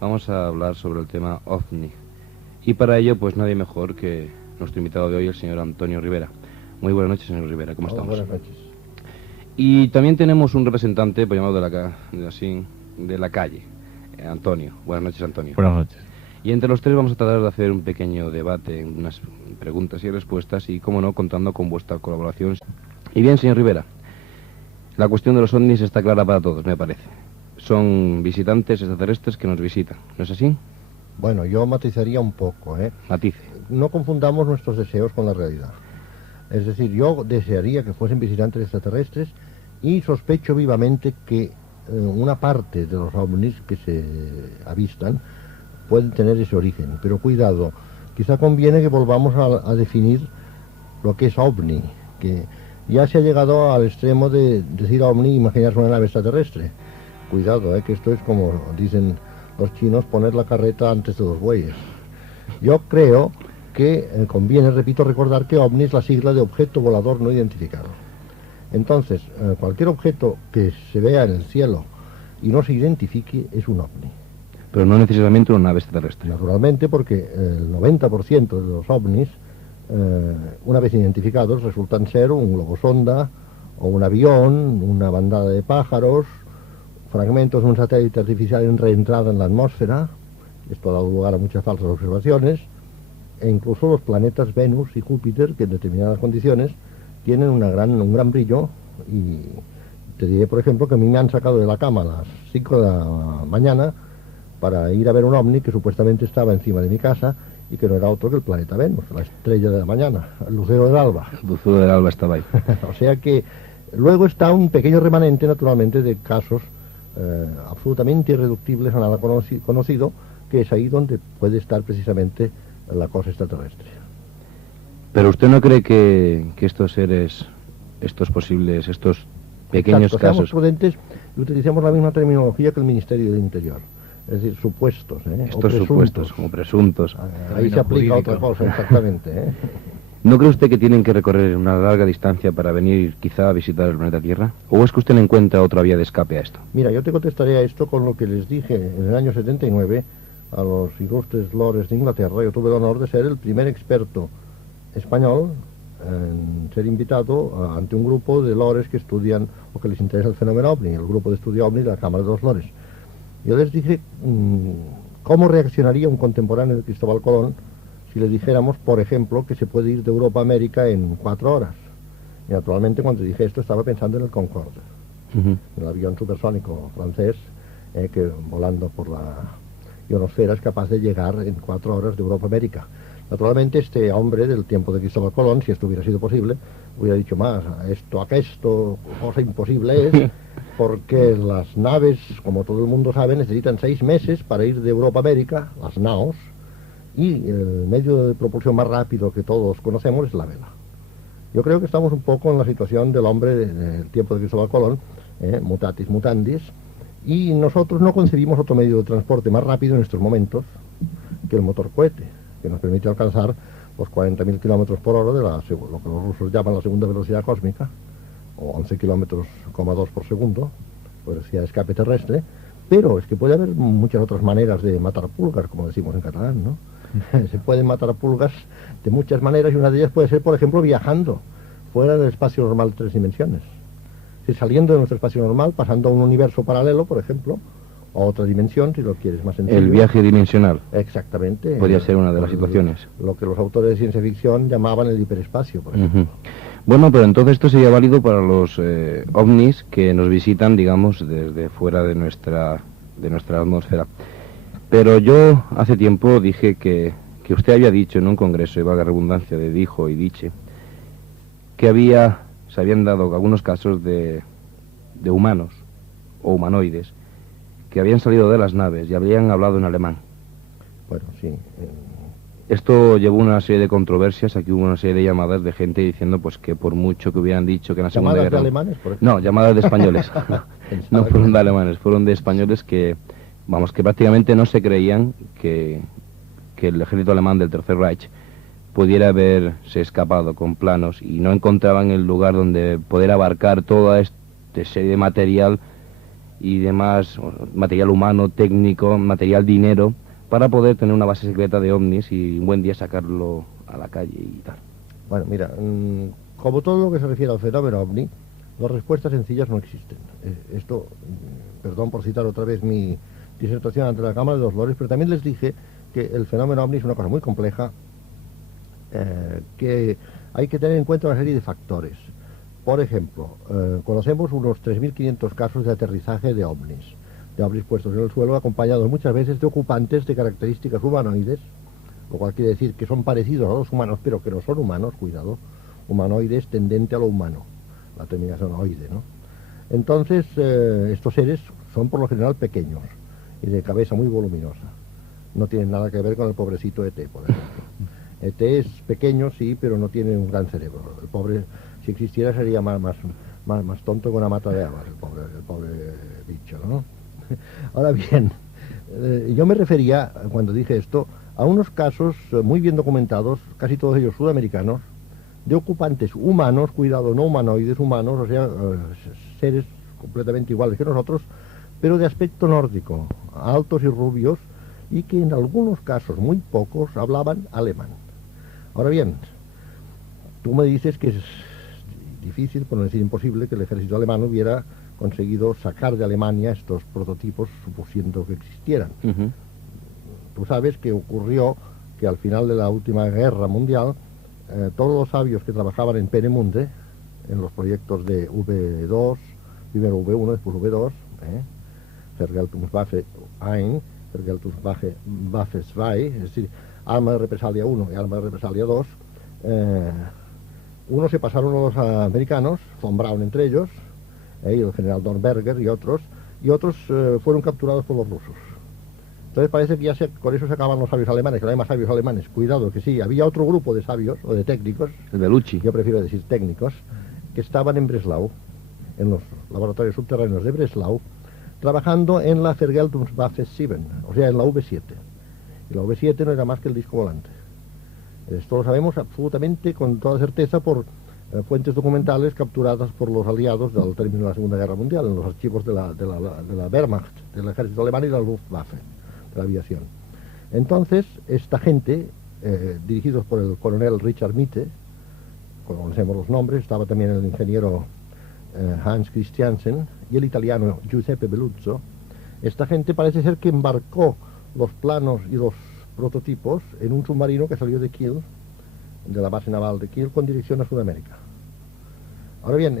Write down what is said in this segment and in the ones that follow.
vamos a hablar sobre el tema OVNI. Y para ello, pues nadie mejor que nuestro invitado de hoy, el señor Antonio Rivera. Muy buenas noches, señor Rivera, ¿cómo estamos? Buenas noches. Y también tenemos un representante, pues, llamado de la calle, Antonio. Buenas noches, Antonio. Buenas noches. Y entre los tres vamos a tratar de hacer un pequeño debate, unas preguntas y respuestas, y, como no, contando con vuestra colaboración. Y bien, señor Rivera, la cuestión de los ovnis está clara para todos, me parece. Son visitantes extraterrestres que nos visitan, ¿no es así? Bueno, yo matizaría un poco, ¿eh? Matice. No confundamos nuestros deseos con la realidad. Es decir, yo desearía que fuesen visitantes extraterrestres y sospecho vivamente que una parte de los ovnis que se avistan pueden tener ese origen. Pero cuidado, quizá conviene que volvamos a definir lo que es ovni, que ya se ha llegado al extremo de decir ovni y imaginarse una nave extraterrestre. Cuidado, que esto es como dicen los chinos, poner la carreta antes de los bueyes. Yo creo que conviene, repito, recordar que OVNI es la sigla de objeto volador no identificado. Entonces, cualquier objeto que se vea en el cielo y no se identifique es un OVNI. Pero no necesariamente una nave extraterrestre. Naturalmente, porque el 90% de los OVNIs, una vez identificados, resultan ser un globosonda o un avión, una bandada de pájaros, fragmentos de un satélite artificial en reentrada en la atmósfera. Esto ha dado lugar a muchas falsas observaciones, e incluso los planetas Venus y Júpiter, que en determinadas condiciones tienen un gran brillo. Y te diré, por ejemplo, que a mí me han sacado de la cama a las 5 de la mañana para ir a ver un ovni que supuestamente estaba encima de mi casa y que no era otro que el planeta Venus, la estrella de la mañana, el lucero del alba. El lucero del alba estaba ahí. O sea que luego está un pequeño remanente, naturalmente, de casos absolutamente irreductibles a nada conocido, que es ahí donde puede estar precisamente la cosa extraterrestre. Pero usted no cree que estos seres, estos pequeños Exacto, casos... seamos prudentes y utilicemos la misma terminología que el Ministerio del Interior. Es decir, supuestos, Estos supuestos, o presuntos. Ahí se aplica otra cosa, exactamente. ¿No cree usted que tienen que recorrer una larga distancia para venir quizá a visitar el planeta Tierra? ¿O es que usted no encuentra otra vía de escape a esto? Mira, yo te contestaré a esto con lo que les dije en el año 79 a los ilustres lores de Inglaterra. Yo tuve el honor de ser el primer experto español en ser invitado ante un grupo de lores que estudian o que les interesa el fenómeno OVNI, el grupo de estudio OVNI de la Cámara de los Lores. Yo les dije cómo reaccionaría un contemporáneo de Cristóbal Colón si le dijéramos, por ejemplo, que se puede ir de Europa a América en 4 horas. Y naturalmente, cuando dije esto, estaba pensando en el Concorde, en el avión supersónico francés, que volando por la ionosfera es capaz de llegar en 4 horas de Europa a América. Naturalmente, este hombre del tiempo de Cristóbal Colón, si esto hubiera sido posible, hubiera dicho más, esto, cosa imposible es, porque las naves, como todo el mundo sabe, necesitan 6 meses para ir de Europa a América, las naos, y el medio de propulsión más rápido que todos conocemos es la vela. Yo creo que estamos un poco en la situación del hombre del tiempo de Cristóbal Colón, mutatis mutandis, y nosotros no concebimos otro medio de transporte más rápido en estos momentos que el motor cohete, que nos permite alcanzar los 40.000 kilómetros por hora de lo que los rusos llaman la segunda velocidad cósmica, o 11 kilómetros, 2 por segundo, velocidad de escape terrestre. Pero es que puede haber muchas otras maneras de matar pulgas, como decimos en catalán, ¿no? Se pueden matar pulgas de muchas maneras, y una de ellas puede ser, por ejemplo, viajando fuera del espacio normal de 3 dimensiones. Si saliendo de nuestro espacio normal, pasando a un universo paralelo, por ejemplo, o a otra dimensión, si lo quieres más sencillo. El viaje dimensional. Exactamente. Podría ser una de las situaciones. Lo que los autores de ciencia ficción llamaban el hiperespacio, por ejemplo. Bueno, pero entonces esto sería válido para los ovnis que nos visitan, digamos, desde fuera de nuestra atmósfera. Pero yo hace tiempo dije que usted había dicho en un congreso, y valga redundancia de dijo y diche, que se habían dado algunos casos de humanos o humanoides que habían salido de las naves y habían hablado en alemán. Bueno, sí. Esto llevó una serie de controversias. Aquí hubo una serie de llamadas de gente diciendo pues que por mucho que hubieran dicho que en la Segunda Guerra... ¿Llamadas de alemanes, por ejemplo? No, llamadas de españoles. No fueron de alemanes, fueron de españoles que prácticamente no se creían que el ejército alemán del Tercer Reich pudiera haberse escapado con planos, y no encontraban el lugar donde poder abarcar toda esta serie de material y demás, material humano, técnico, material dinero, para poder tener una base secreta de ovnis y un buen día sacarlo a la calle y tal. Bueno, mira, como todo lo que se refiere al fenómeno ovni, las respuestas sencillas no existen. Esto, perdón por citar otra vez mi disertación ante la Cámara de los Lores, pero también les dije que el fenómeno ovni es una cosa muy compleja, que hay que tener en cuenta una serie de factores. Por ejemplo, conocemos unos 3.500 casos de aterrizaje de ovnis puestos en el suelo, acompañados muchas veces de ocupantes de características humanoides, lo cual quiere decir que son parecidos a los humanos, pero que no son humanos, cuidado, humanoides tendente a lo humano, la terminación oide, ¿no? Entonces, estos seres son por lo general pequeños y de cabeza muy voluminosa. No tienen nada que ver con el pobrecito ET, por ejemplo. ET es pequeño, sí, pero no tiene un gran cerebro. El pobre, si existiera, sería más tonto que una mata de habas, el pobre bicho, ¿no? Ahora bien, yo me refería, cuando dije esto, a unos casos muy bien documentados, casi todos ellos sudamericanos, de ocupantes humanos, cuidado, no humanoides, humanos, o sea, seres completamente iguales que nosotros, pero de aspecto nórdico, altos y rubios, y que en algunos casos, muy pocos, hablaban alemán. Ahora bien, tú me dices que es difícil, por no decir imposible, que el ejército alemán hubiera conseguido sacar de Alemania estos prototipos, suponiendo que existieran. Tú sabes que ocurrió que al final de la última guerra mundial, todos los sabios que trabajaban en Peenemünde, en los proyectos de V2, primero V1, después V2, Vergeltungswaffe 1, Vergeltungswaffe 2, es decir, arma de represalia 1 y arma de represalia 2, unos se pasaron a los americanos, von Braun entre ellos, y el general Dornberger y otros fueron capturados por los rusos. Entonces parece que ya con eso se acaban los sabios alemanes, que no hay más sabios alemanes. Cuidado, que sí, había otro grupo de sabios, o de técnicos, el Bellucci, yo prefiero decir técnicos, que estaban en Breslau, en los laboratorios subterráneos de Breslau, trabajando en la Vergeltungswaffe 7, o sea, en la V7. Y la V7 no era más que el disco volante. Esto lo sabemos absolutamente con toda certeza por fuentes documentales capturadas por los aliados al término de la Segunda Guerra Mundial, en los archivos de la Wehrmacht, del ejército alemán y de la Luftwaffe, de la aviación. Entonces, esta gente, dirigidos por el coronel Richard Mitte, conocemos los nombres, estaba también el ingeniero Hans Christiansen y el italiano Giuseppe Belluzzo, esta gente parece ser que embarcó los planos y los prototipos en un submarino que salió de Kiel, de la base naval de Kiel, con dirección a Sudamérica. Ahora bien,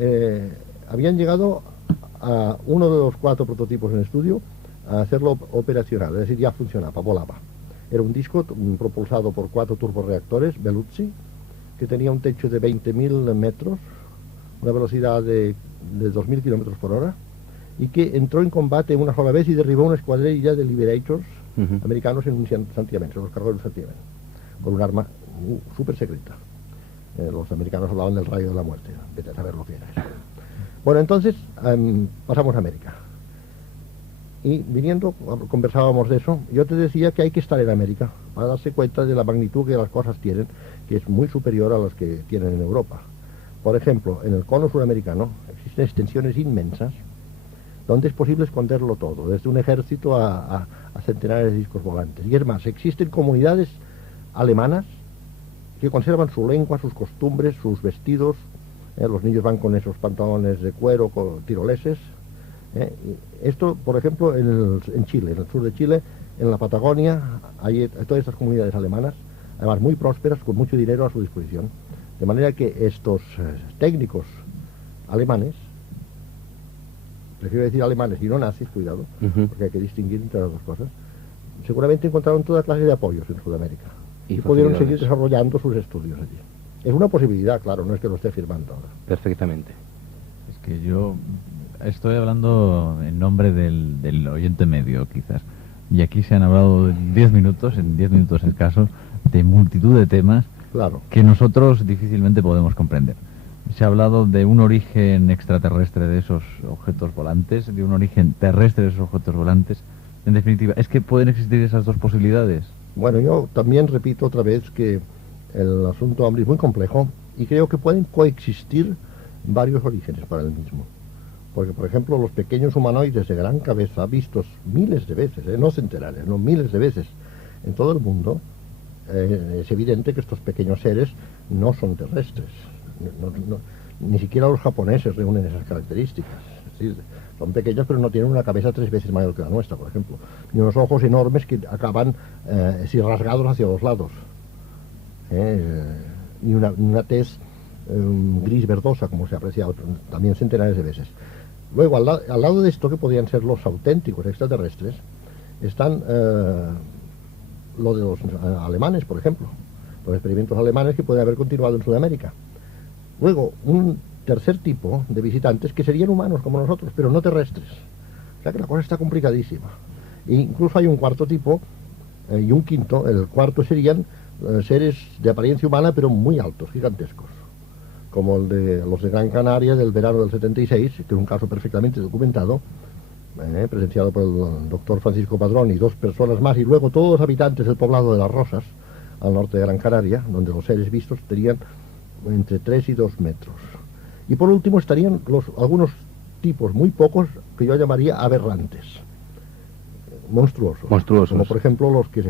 habían llegado a uno de los 4 prototipos en estudio a hacerlo operacional, es decir, ya funcionaba, volaba. Era un disco propulsado por 4 turborreactores Belluzzi, que tenía un techo de 20.000 metros, una velocidad de 2.000 kilómetros por hora, y que entró en combate una sola vez y derribó una escuadrilla de Liberators americanos en un santiamén, se los cargó en un santiamén, con un arma súper secreta. Los americanos hablaban del rayo de la muerte, vete a saber lo que era eso. Bueno, entonces pasamos a América. Y viniendo, conversábamos de eso, yo te decía que hay que estar en América para darse cuenta de la magnitud que las cosas tienen, que es muy superior a las que tienen en Europa. Por ejemplo, en el cono suramericano existen extensiones inmensas donde es posible esconderlo todo, desde un ejército a centenares de discos volantes. Y es más, existen comunidades alemanas que conservan su lengua, sus costumbres, sus vestidos. Los niños van con esos pantalones de cuero, con tiroleses. Esto, por ejemplo, en Chile, en el sur de Chile, en la Patagonia, hay todas estas comunidades alemanas, además muy prósperas, con mucho dinero a su disposición. De manera que estos técnicos alemanes, prefiero decir alemanes y no nazis, cuidado, porque hay que distinguir entre las dos cosas, seguramente encontraron toda clase de apoyos en Sudamérica y pudieron seguir desarrollando sus estudios allí. Es una posibilidad, claro, no es que lo esté afirmando ahora. Perfectamente. Es que yo estoy hablando en nombre del oyente medio, quizás. Y aquí se han hablado en 10 minutos escasos, de multitud de temas, claro, que nosotros difícilmente podemos comprender. Se ha hablado de un origen extraterrestre de esos objetos volantes, de un origen terrestre de esos objetos volantes. En definitiva, ¿es que pueden existir esas dos posibilidades? Bueno, yo también repito otra vez que el asunto es muy complejo y creo que pueden coexistir varios orígenes para el mismo. Porque, por ejemplo, los pequeños humanoides de gran cabeza, vistos miles de veces, no centenares, no miles de veces, en todo el mundo, es evidente que estos pequeños seres no son terrestres. Ni siquiera los japoneses reúnen esas características. Es decir, son pequeños, pero no tienen una cabeza 3 veces mayor que la nuestra, por ejemplo. Ni unos ojos enormes que acaban rasgados hacia los lados. Ni una tez gris verdosa, como se ha apreciado también centenares de veces. Luego, al lado de esto, que podrían ser los auténticos extraterrestres, están lo de los alemanes, por ejemplo, los experimentos alemanes que pueden haber continuado en Sudamérica. Luego, un tercer tipo de visitantes que serían humanos como nosotros, pero no terrestres. O sea que la cosa está complicadísima. E incluso hay un cuarto tipo y un quinto. El cuarto serían seres de apariencia humana, pero muy altos, gigantescos, como el de los de Gran Canaria del verano del 76, que es un caso perfectamente documentado, presenciado por el doctor Francisco Padrón y 2 personas más, y luego todos los habitantes del poblado de Las Rosas, al norte de Gran Canaria, donde los seres vistos tenían entre 3 y 2 metros. Y por último estarían algunos tipos muy pocos que yo llamaría aberrantes, monstruosos. Como por ejemplo los que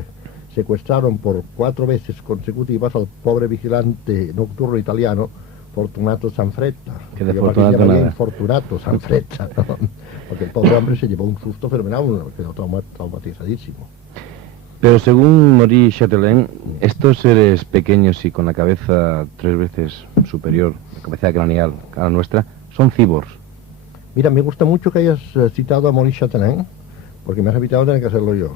secuestraron por 4 veces consecutivas al pobre vigilante nocturno italiano Fortunato Sanfretta, que de Fortunato Fortunato Sanfretta, ¿no? Porque el pobre hombre se llevó un susto fenomenal, quedó traumatizadísimo. Pero según Maurice Chatelain, estos seres pequeños y con la cabeza 3 veces superior, la cabeza craneal a la nuestra, son cyborgs. Mira, me gusta mucho que hayas citado a Maurice Chatelain, porque me has evitado tener que hacerlo yo.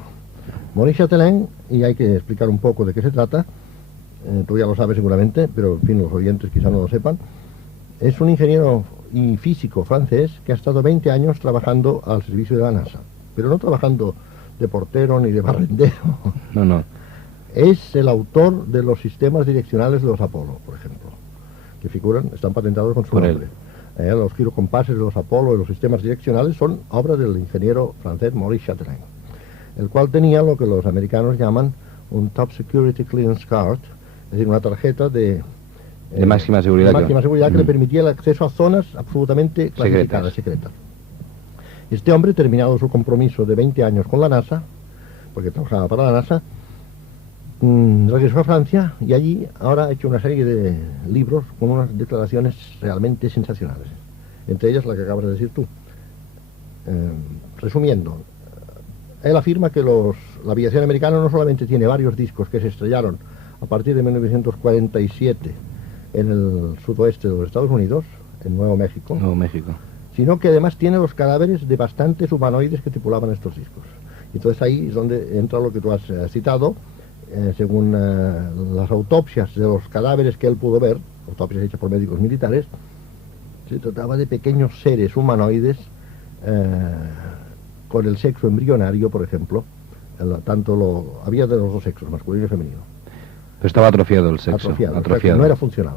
Maurice Chatelain, y hay que explicar un poco de qué se trata, tú ya lo sabes seguramente, pero en fin, los oyentes quizá no lo sepan, es un ingeniero y físico francés que ha estado 20 años trabajando al servicio de la NASA, pero no trabajando de portero ni de barrendero. No. Es el autor de los sistemas direccionales de los Apolo, por ejemplo, que están patentados con su nombre. Los girocompases de los Apolo y los sistemas direccionales son obra del ingeniero francés Maurice Chatelain, el cual tenía lo que los americanos llaman un Top Security Clearance Card, es decir, una tarjeta de máxima seguridad, que le permitía el acceso a zonas absolutamente clasificadas, secretas. Este hombre, terminado su compromiso de 20 años con la NASA, porque trabajaba para la NASA, regresó a Francia y allí ahora ha hecho una serie de libros con unas declaraciones realmente sensacionales, entre ellas la que acabas de decir tú. Resumiendo, él afirma que la aviación americana no solamente tiene varios discos que se estrellaron a partir de 1947 en el sudoeste de los Estados Unidos, en Nuevo México, sino que además tiene los cadáveres de bastantes humanoides que tripulaban estos discos. Y entonces ahí es donde entra lo que tú has citado. Según las autopsias de los cadáveres que él pudo ver, autopsias hechas por médicos militares, se trataba de pequeños seres humanoides con el sexo embrionario, por ejemplo. Había de los 2 sexos, masculino y femenino. Pero estaba atrofiado el sexo. Atrofiado. O sea que no era funcional.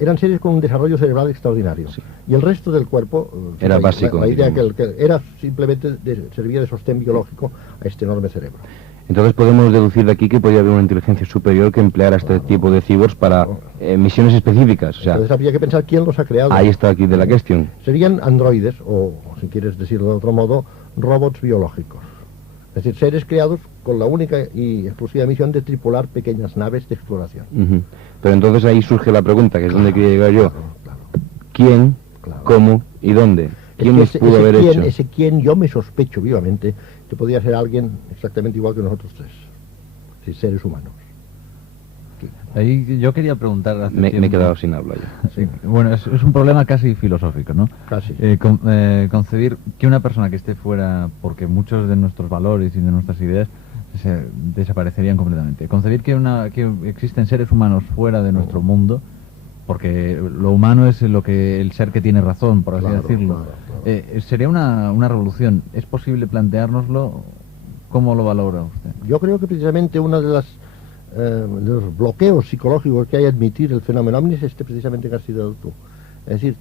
Eran seres con un desarrollo cerebral extraordinario. Sí. Y el resto del cuerpo era básico. La idea que era simplemente servía de sostén biológico a este enorme cerebro. Entonces podemos deducir de aquí que podría haber una inteligencia superior que empleara este tipo de cyborgs para misiones específicas. O sea, entonces habría que pensar quién los ha creado. Ahí está aquí de la cuestión. Serían androides, o si quieres decirlo de otro modo, robots biológicos. Es decir, seres creados con la única y exclusiva misión de tripular pequeñas naves de exploración. Pero entonces ahí surge la pregunta, que es donde quería llegar yo. ¿Quién, cómo y dónde? ¿Quién los pudo haber hecho? Ese quién, yo me sospecho vivamente que podría ser alguien exactamente igual que nosotros 3. Es decir, seres humanos. Ahí yo quería preguntar... Me he quedado sin habla ya. Sí. Bueno, es un problema casi filosófico, ¿no? Casi. Concebir que una persona que esté fuera, porque muchos de nuestros valores y de nuestras ideas desaparecerían completamente. Concebir que existen seres humanos fuera de nuestro mundo, porque lo humano es el ser que tiene razón, por así decirlo. Sería una revolución. ¿Es posible planteárnoslo? ¿Cómo lo valora usted? Yo creo que precisamente uno de los bloqueos psicológicos que hay a admitir el fenómeno ovni es precisamente que has sido tú. Es decir,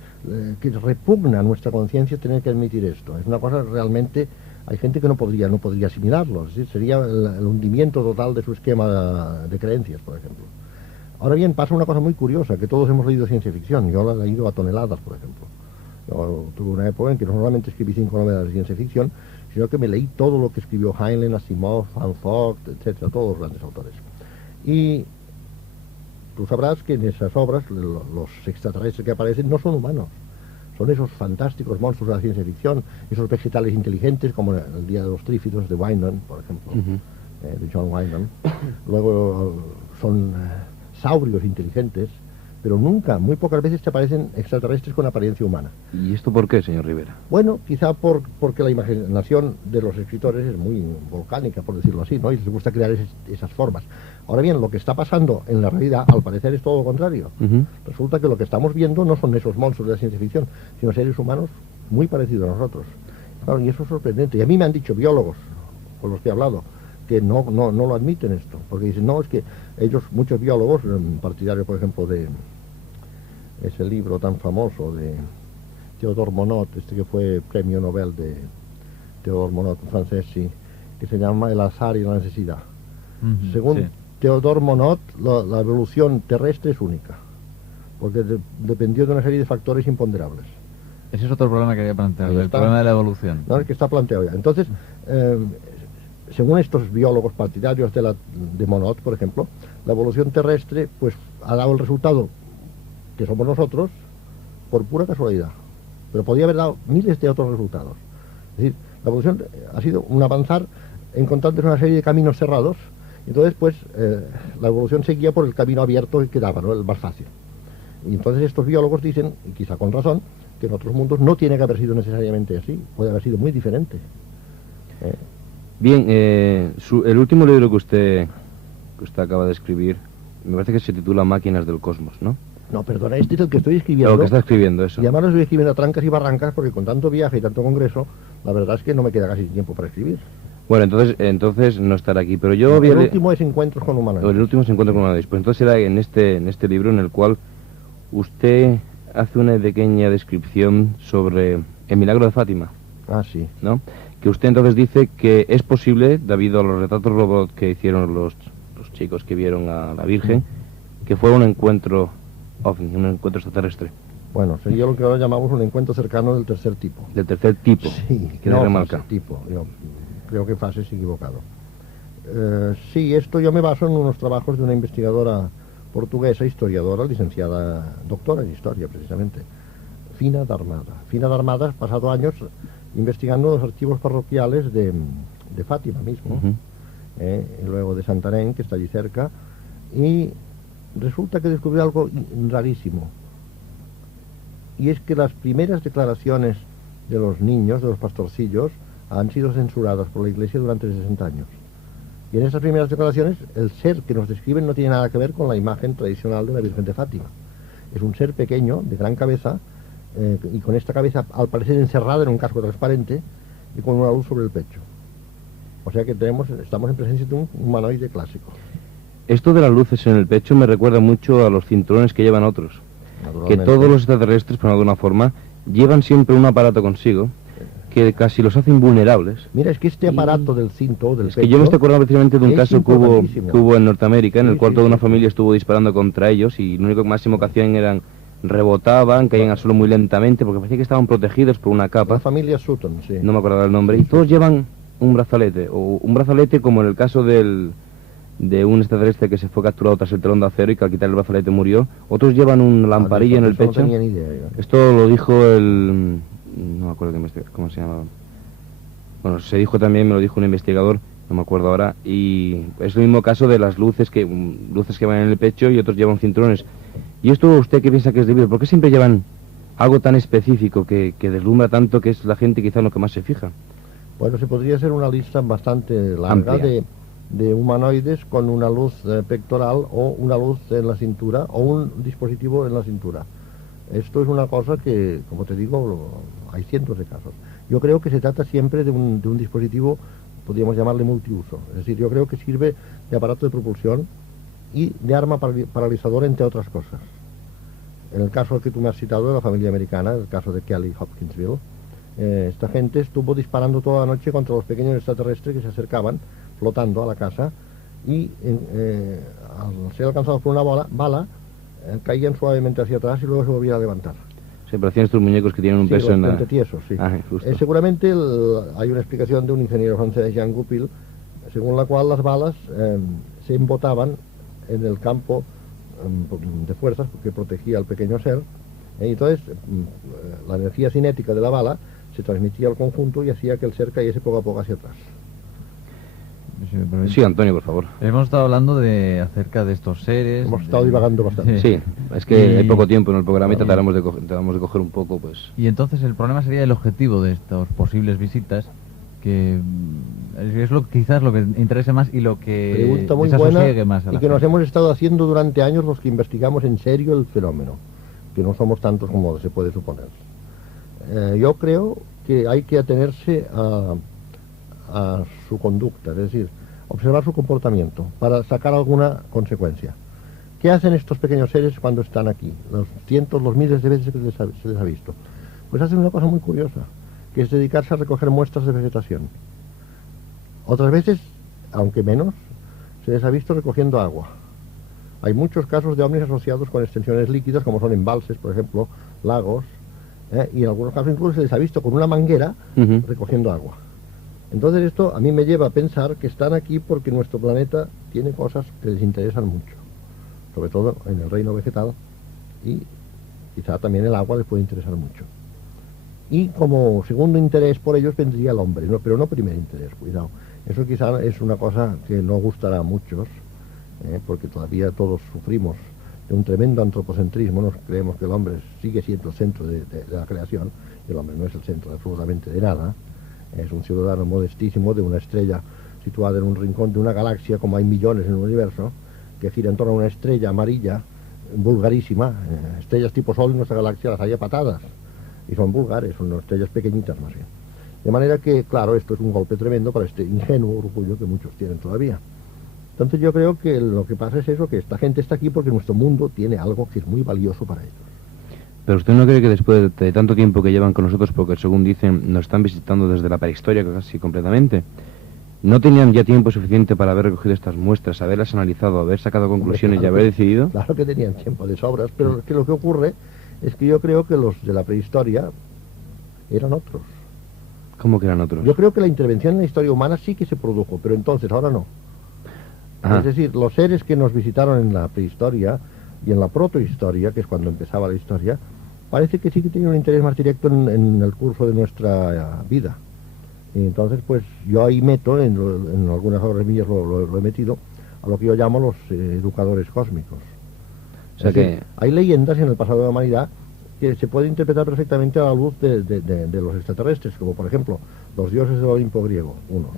que repugna a nuestra conciencia tener que admitir esto. Es una cosa realmente... Hay gente que no podría asimilarlo. Es decir, sería el hundimiento total de su esquema de creencias, por ejemplo. Ahora bien, pasa una cosa muy curiosa, que todos hemos leído ciencia ficción. Yo la he leído a toneladas, por ejemplo. Yo tuve una época en que no solamente escribí 5 novelas de ciencia ficción, sino que me leí todo lo que escribió Heinlein, Asimov, Van Vogt, etcétera, todos los grandes autores. Y tú sabrás que en esas obras los extraterrestres que aparecen no son humanos, son esos fantásticos monstruos de la ciencia ficción, esos vegetales inteligentes como el Día de los Trífidos de Wyndham, por ejemplo, de John Wyndham. Luego son saurios inteligentes, pero nunca, muy pocas veces te aparecen extraterrestres con apariencia humana. ¿Y esto por qué, señor Rivera? Bueno, quizá porque la imaginación de los escritores es muy volcánica, por decirlo así, ¿no? Y les gusta crear esas formas. Ahora bien, lo que está pasando en la realidad, al parecer, es todo lo contrario. Resulta que lo que estamos viendo no son esos monstruos de la ciencia ficción, sino seres humanos muy parecidos a nosotros. Claro, y eso es sorprendente. Y a mí me han dicho biólogos, con los que he hablado, que no lo admiten esto, porque dicen, no, es que ellos, muchos biólogos, partidarios, por ejemplo, de ese libro tan famoso de Theodore Monod, que fue premio Nobel de Theodore Monod, francés, sí, que se llama El azar y la necesidad. Según Theodore Monod, la evolución terrestre es única, porque dependió de una serie de factores imponderables. Ese es otro problema que había planteado, el problema de la evolución. No, el que está planteado ya. Entonces, según estos biólogos partidarios de Monod, por ejemplo, la evolución terrestre pues ha dado el resultado que somos nosotros por pura casualidad, pero podía haber dado miles de otros resultados. Es decir, la evolución ha sido un avanzar encontrando una serie de caminos cerrados, y entonces pues la evolución seguía por el camino abierto que quedaba, ¿no? El más fácil. Y entonces estos biólogos dicen, y quizá con razón, que en otros mundos no tiene que haber sido necesariamente así, puede haber sido muy diferente. Bien, el último libro que usted acaba de escribir, me parece que se titula Máquinas del Cosmos, ¿no? No, perdona, este es el que estoy escribiendo. Lo que está escribiendo, eso. Y además lo estoy escribiendo a trancas y barrancas, porque con tanto viaje y tanto congreso, la verdad es que no me queda casi tiempo para escribir. Bueno, entonces no estará aquí, pero yo... El último es Encuentros con Humanoides. El último es Encuentros con Humanoides. Pues entonces era en este libro en el cual usted hace una pequeña descripción sobre el milagro de Fátima. Ah, sí. ¿No? Que usted entonces dice que es posible, debido a los retratos robot que hicieron los chicos que vieron a la Virgen, que fue un encuentro ovni, un encuentro extraterrestre. Bueno, sería lo que ahora llamamos un encuentro cercano del tercer tipo. Del tercer tipo. Sí, que no, remarca. Tipo. Yo creo que Fase es equivocado. Sí, esto yo me baso en unos trabajos de una investigadora portuguesa, historiadora, licenciada, doctora en historia precisamente, Fina Darmada. Fina Darmada ha pasado años investigando los archivos parroquiales de Fátima mismo, y luego de Santarém, que está allí cerca, y resulta que descubrió algo rarísimo, y es que las primeras declaraciones de los niños, de los pastorcillos, han sido censuradas por la Iglesia durante 60 años. Y en esas primeras declaraciones, el ser que nos describen no tiene nada que ver con la imagen tradicional de la Virgen de Fátima. Es un ser pequeño, de gran cabeza, y con esta cabeza al parecer encerrada en un casco transparente y con una luz sobre el pecho. O sea que estamos en presencia de un humanoide clásico. Esto de las luces en el pecho me recuerda mucho a los cinturones que llevan otros. Que todos los extraterrestres, por alguna forma, llevan siempre un aparato consigo que casi los hace invulnerables. Mira, es que este aparato del cinto, del pecho... Es que yo me estoy acordando precisamente de un caso que hubo en Norteamérica, en el cual toda una familia estuvo disparando contra ellos, y lo único máximo que hacían eran rebotaban, caían al suelo muy lentamente, porque parecía que estaban protegidos por una capa. La familia Sutton, sí. No me acordaba el nombre. Y todos llevan un brazalete, o un brazalete como en el caso de un extraterrestre que se fue capturado tras el telón de acero y que al quitar el brazalete murió. Otros llevan una lamparilla en el pecho. No tenía ni idea, Esto lo dijo no me acuerdo cómo se llamaba. Bueno, se dijo también, me lo dijo un investigador, no me acuerdo ahora, y es el mismo caso de las luces que van en el pecho y otros llevan cinturones. ¿Y esto usted qué piensa que es debido? ¿Por qué siempre llevan algo tan específico que deslumbra tanto, que es la gente quizá en lo que más se fija? Bueno, se podría hacer una lista bastante larga de humanoides con una luz pectoral o una luz en la cintura o un dispositivo en la cintura. Esto es una cosa que, como te digo, hay cientos de casos. Yo creo que se trata siempre de un dispositivo, podríamos llamarle multiuso. Es decir, yo creo que sirve de aparato de propulsión y de arma paralizadora, entre otras cosas. En el caso que tú me has citado de la familia americana, el caso de Kelly Hopkinsville, esta gente estuvo disparando toda la noche contra los pequeños extraterrestres que se acercaban, flotando a la casa, y al ser alcanzados por una bala, caían suavemente hacia atrás y luego se volvían a levantar. Se parecían estos muñecos que tienen un Sí, peso los en la... puentetiesos, sí. Ah, justo. Seguramente hay una explicación de un ingeniero francés, Jean Goupil, según la cual las balas se embotaban en el campo de fuerzas que protegía al pequeño ser, y entonces la energía cinética de la bala se transmitía al conjunto y hacía que el ser cayese poco a poco hacia atrás. Sí, Antonio, por favor. Hemos estado hablando acerca de estos seres. Hemos estado divagando bastante. Sí, es que Y- hay poco tiempo en el programa y Bueno. trataremos de coger un poco, pues... Y entonces el problema sería el objetivo de estas posibles visitas, que es quizás lo que interese más y lo que Pregunta muy desasosiegue buena más a la y que nos gente. hemos estado haciendo durante años los que investigamos en serio el fenómeno, que no somos tantos como se puede suponer. Yo creo que hay que atenerse a su conducta, es decir, observar su comportamiento para sacar alguna consecuencia. ¿Qué hacen estos pequeños seres cuando están aquí? Los cientos, los miles de veces que se les ha visto. Pues hacen una cosa muy curiosa, que es dedicarse a recoger muestras de vegetación. Otras veces, aunque menos, se les ha visto recogiendo agua. Hay muchos casos de ovnis asociados con extensiones líquidas, como son embalses, por ejemplo, lagos, y en algunos casos incluso se les ha visto con una manguera Ujú. recogiendo agua. Entonces esto a mí me lleva a pensar que están aquí porque nuestro planeta tiene cosas que les interesan mucho, sobre todo en el reino vegetal, y quizá también el agua les puede interesar mucho. Y como segundo interés por ellos vendría el hombre, pero no primer interés, cuidado. Eso quizá es una cosa que no gustará a muchos, porque todavía todos sufrimos de un tremendo antropocentrismo, nos creemos que el hombre sigue siendo el centro de la creación, y el hombre no es el centro absolutamente de nada, es un ciudadano modestísimo de una estrella situada en un rincón de una galaxia, como hay millones en el universo, que gira en torno a una estrella amarilla, vulgarísima. Estrellas tipo Sol en nuestra galaxia las hay a patadas, y son vulgares, son estrellas pequeñitas más bien. De manera que, claro, esto es un golpe tremendo para este ingenuo orgullo que muchos tienen todavía. Entonces yo creo que lo que pasa es eso, que esta gente está aquí porque nuestro mundo tiene algo que es muy valioso para ellos. Pero usted no cree que después de tanto tiempo que llevan con nosotros, porque según dicen, nos están visitando desde la prehistoria casi completamente, ¿no tenían ya tiempo suficiente para haber recogido estas muestras, haberlas analizado, haber sacado conclusiones y Claro haber que- decidido? Claro que tenían tiempo de sobras, pero es que lo que ocurre es que yo creo que los de la prehistoria eran otros. ¿Cómo que eran otros? Yo creo que la intervención en la historia humana sí que se produjo, pero entonces ahora no. Ajá. Es decir, los seres que nos visitaron en la prehistoria y en la protohistoria, que es cuando empezaba la historia, parece que sí que tenían un interés más directo en el curso de nuestra vida. Y entonces, pues yo ahí meto, en algunas obras mías lo he metido, a lo que yo llamo los educadores cósmicos. O sea Es decir, que... hay leyendas en el pasado de la humanidad que se pueden interpretar perfectamente a la luz de los extraterrestres, como por ejemplo los dioses del Olimpo griego, unos.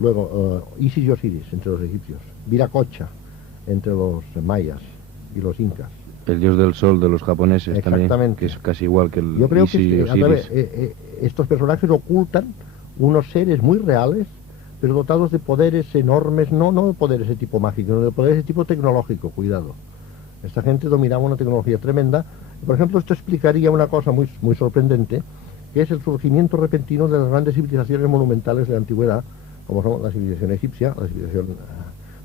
Luego Isis y Osiris entre los egipcios, Viracocha entre los mayas y los incas. El dios del sol de los japoneses también, Exactamente. que es casi igual que el Yo creo Isis y que Osiris. estos personajes ocultan unos seres muy reales, pero dotados de poderes enormes, no de poderes de tipo mágico, sino de poderes de tipo tecnológico, cuidado. Esta gente dominaba una tecnología tremenda. Por ejemplo, esto explicaría una cosa muy, muy sorprendente, que es el surgimiento repentino de las grandes civilizaciones monumentales de la antigüedad, como son la civilización egipcia, la civilización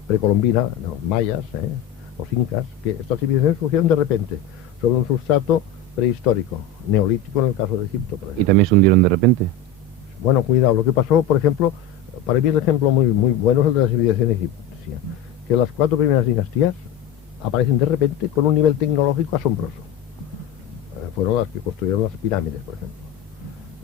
precolombina, los mayas, los incas, que estas civilizaciones surgieron de repente, sobre un sustrato prehistórico, neolítico en el caso de Egipto, por ejemplo. Y también se hundieron de repente. Bueno, cuidado, lo que pasó, por ejemplo, para mí el ejemplo muy, muy bueno es el de la civilización egipcia, que las 4 primeras dinastías aparecen de repente con un nivel tecnológico asombroso. Fueron las que construyeron las pirámides, por ejemplo.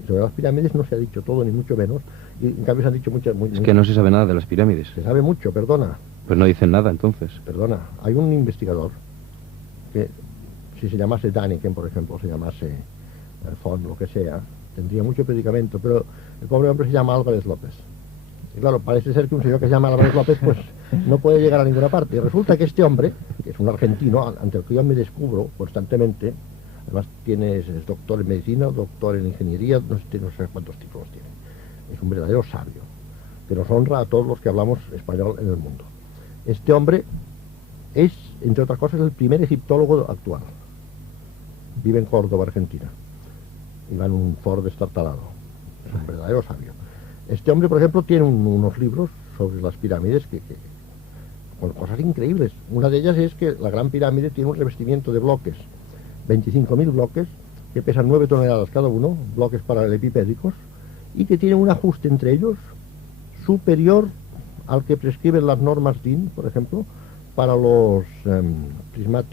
Y sobre las pirámides no se ha dicho todo, ni mucho menos, y en cambio se han dicho muchas... Es que no se sabe nada de las pirámides. Se sabe mucho, perdona. Pues no dicen nada entonces. Perdona, hay un investigador que, si se llamase Daniken, por ejemplo, o se llamase Font, lo que sea, tendría mucho predicamento, pero el pobre hombre se llama Álvarez López. Y claro, parece ser que un señor que se llama Álvarez López, pues no puede llegar a ninguna parte. Y resulta que este hombre, que es un argentino, ante el que yo me descubro constantemente, además es doctor en medicina, doctor en ingeniería, no sé cuántos títulos tiene. Es un verdadero sabio, que nos honra a todos los que hablamos español en el mundo. Este hombre es, entre otras cosas, el primer egiptólogo actual. Vive en Córdoba, Argentina. Y va en un Ford destartalado. Es un verdadero sabio. Este hombre, por ejemplo, tiene unos libros sobre las pirámides con cosas increíbles. Una de ellas es que la Gran Pirámide tiene un revestimiento de bloques, 25.000 bloques, que pesan 9 toneladas cada uno, bloques paralelepipédicos, y que tienen un ajuste entre ellos superior al que prescriben las normas DIN, por ejemplo, para los prismas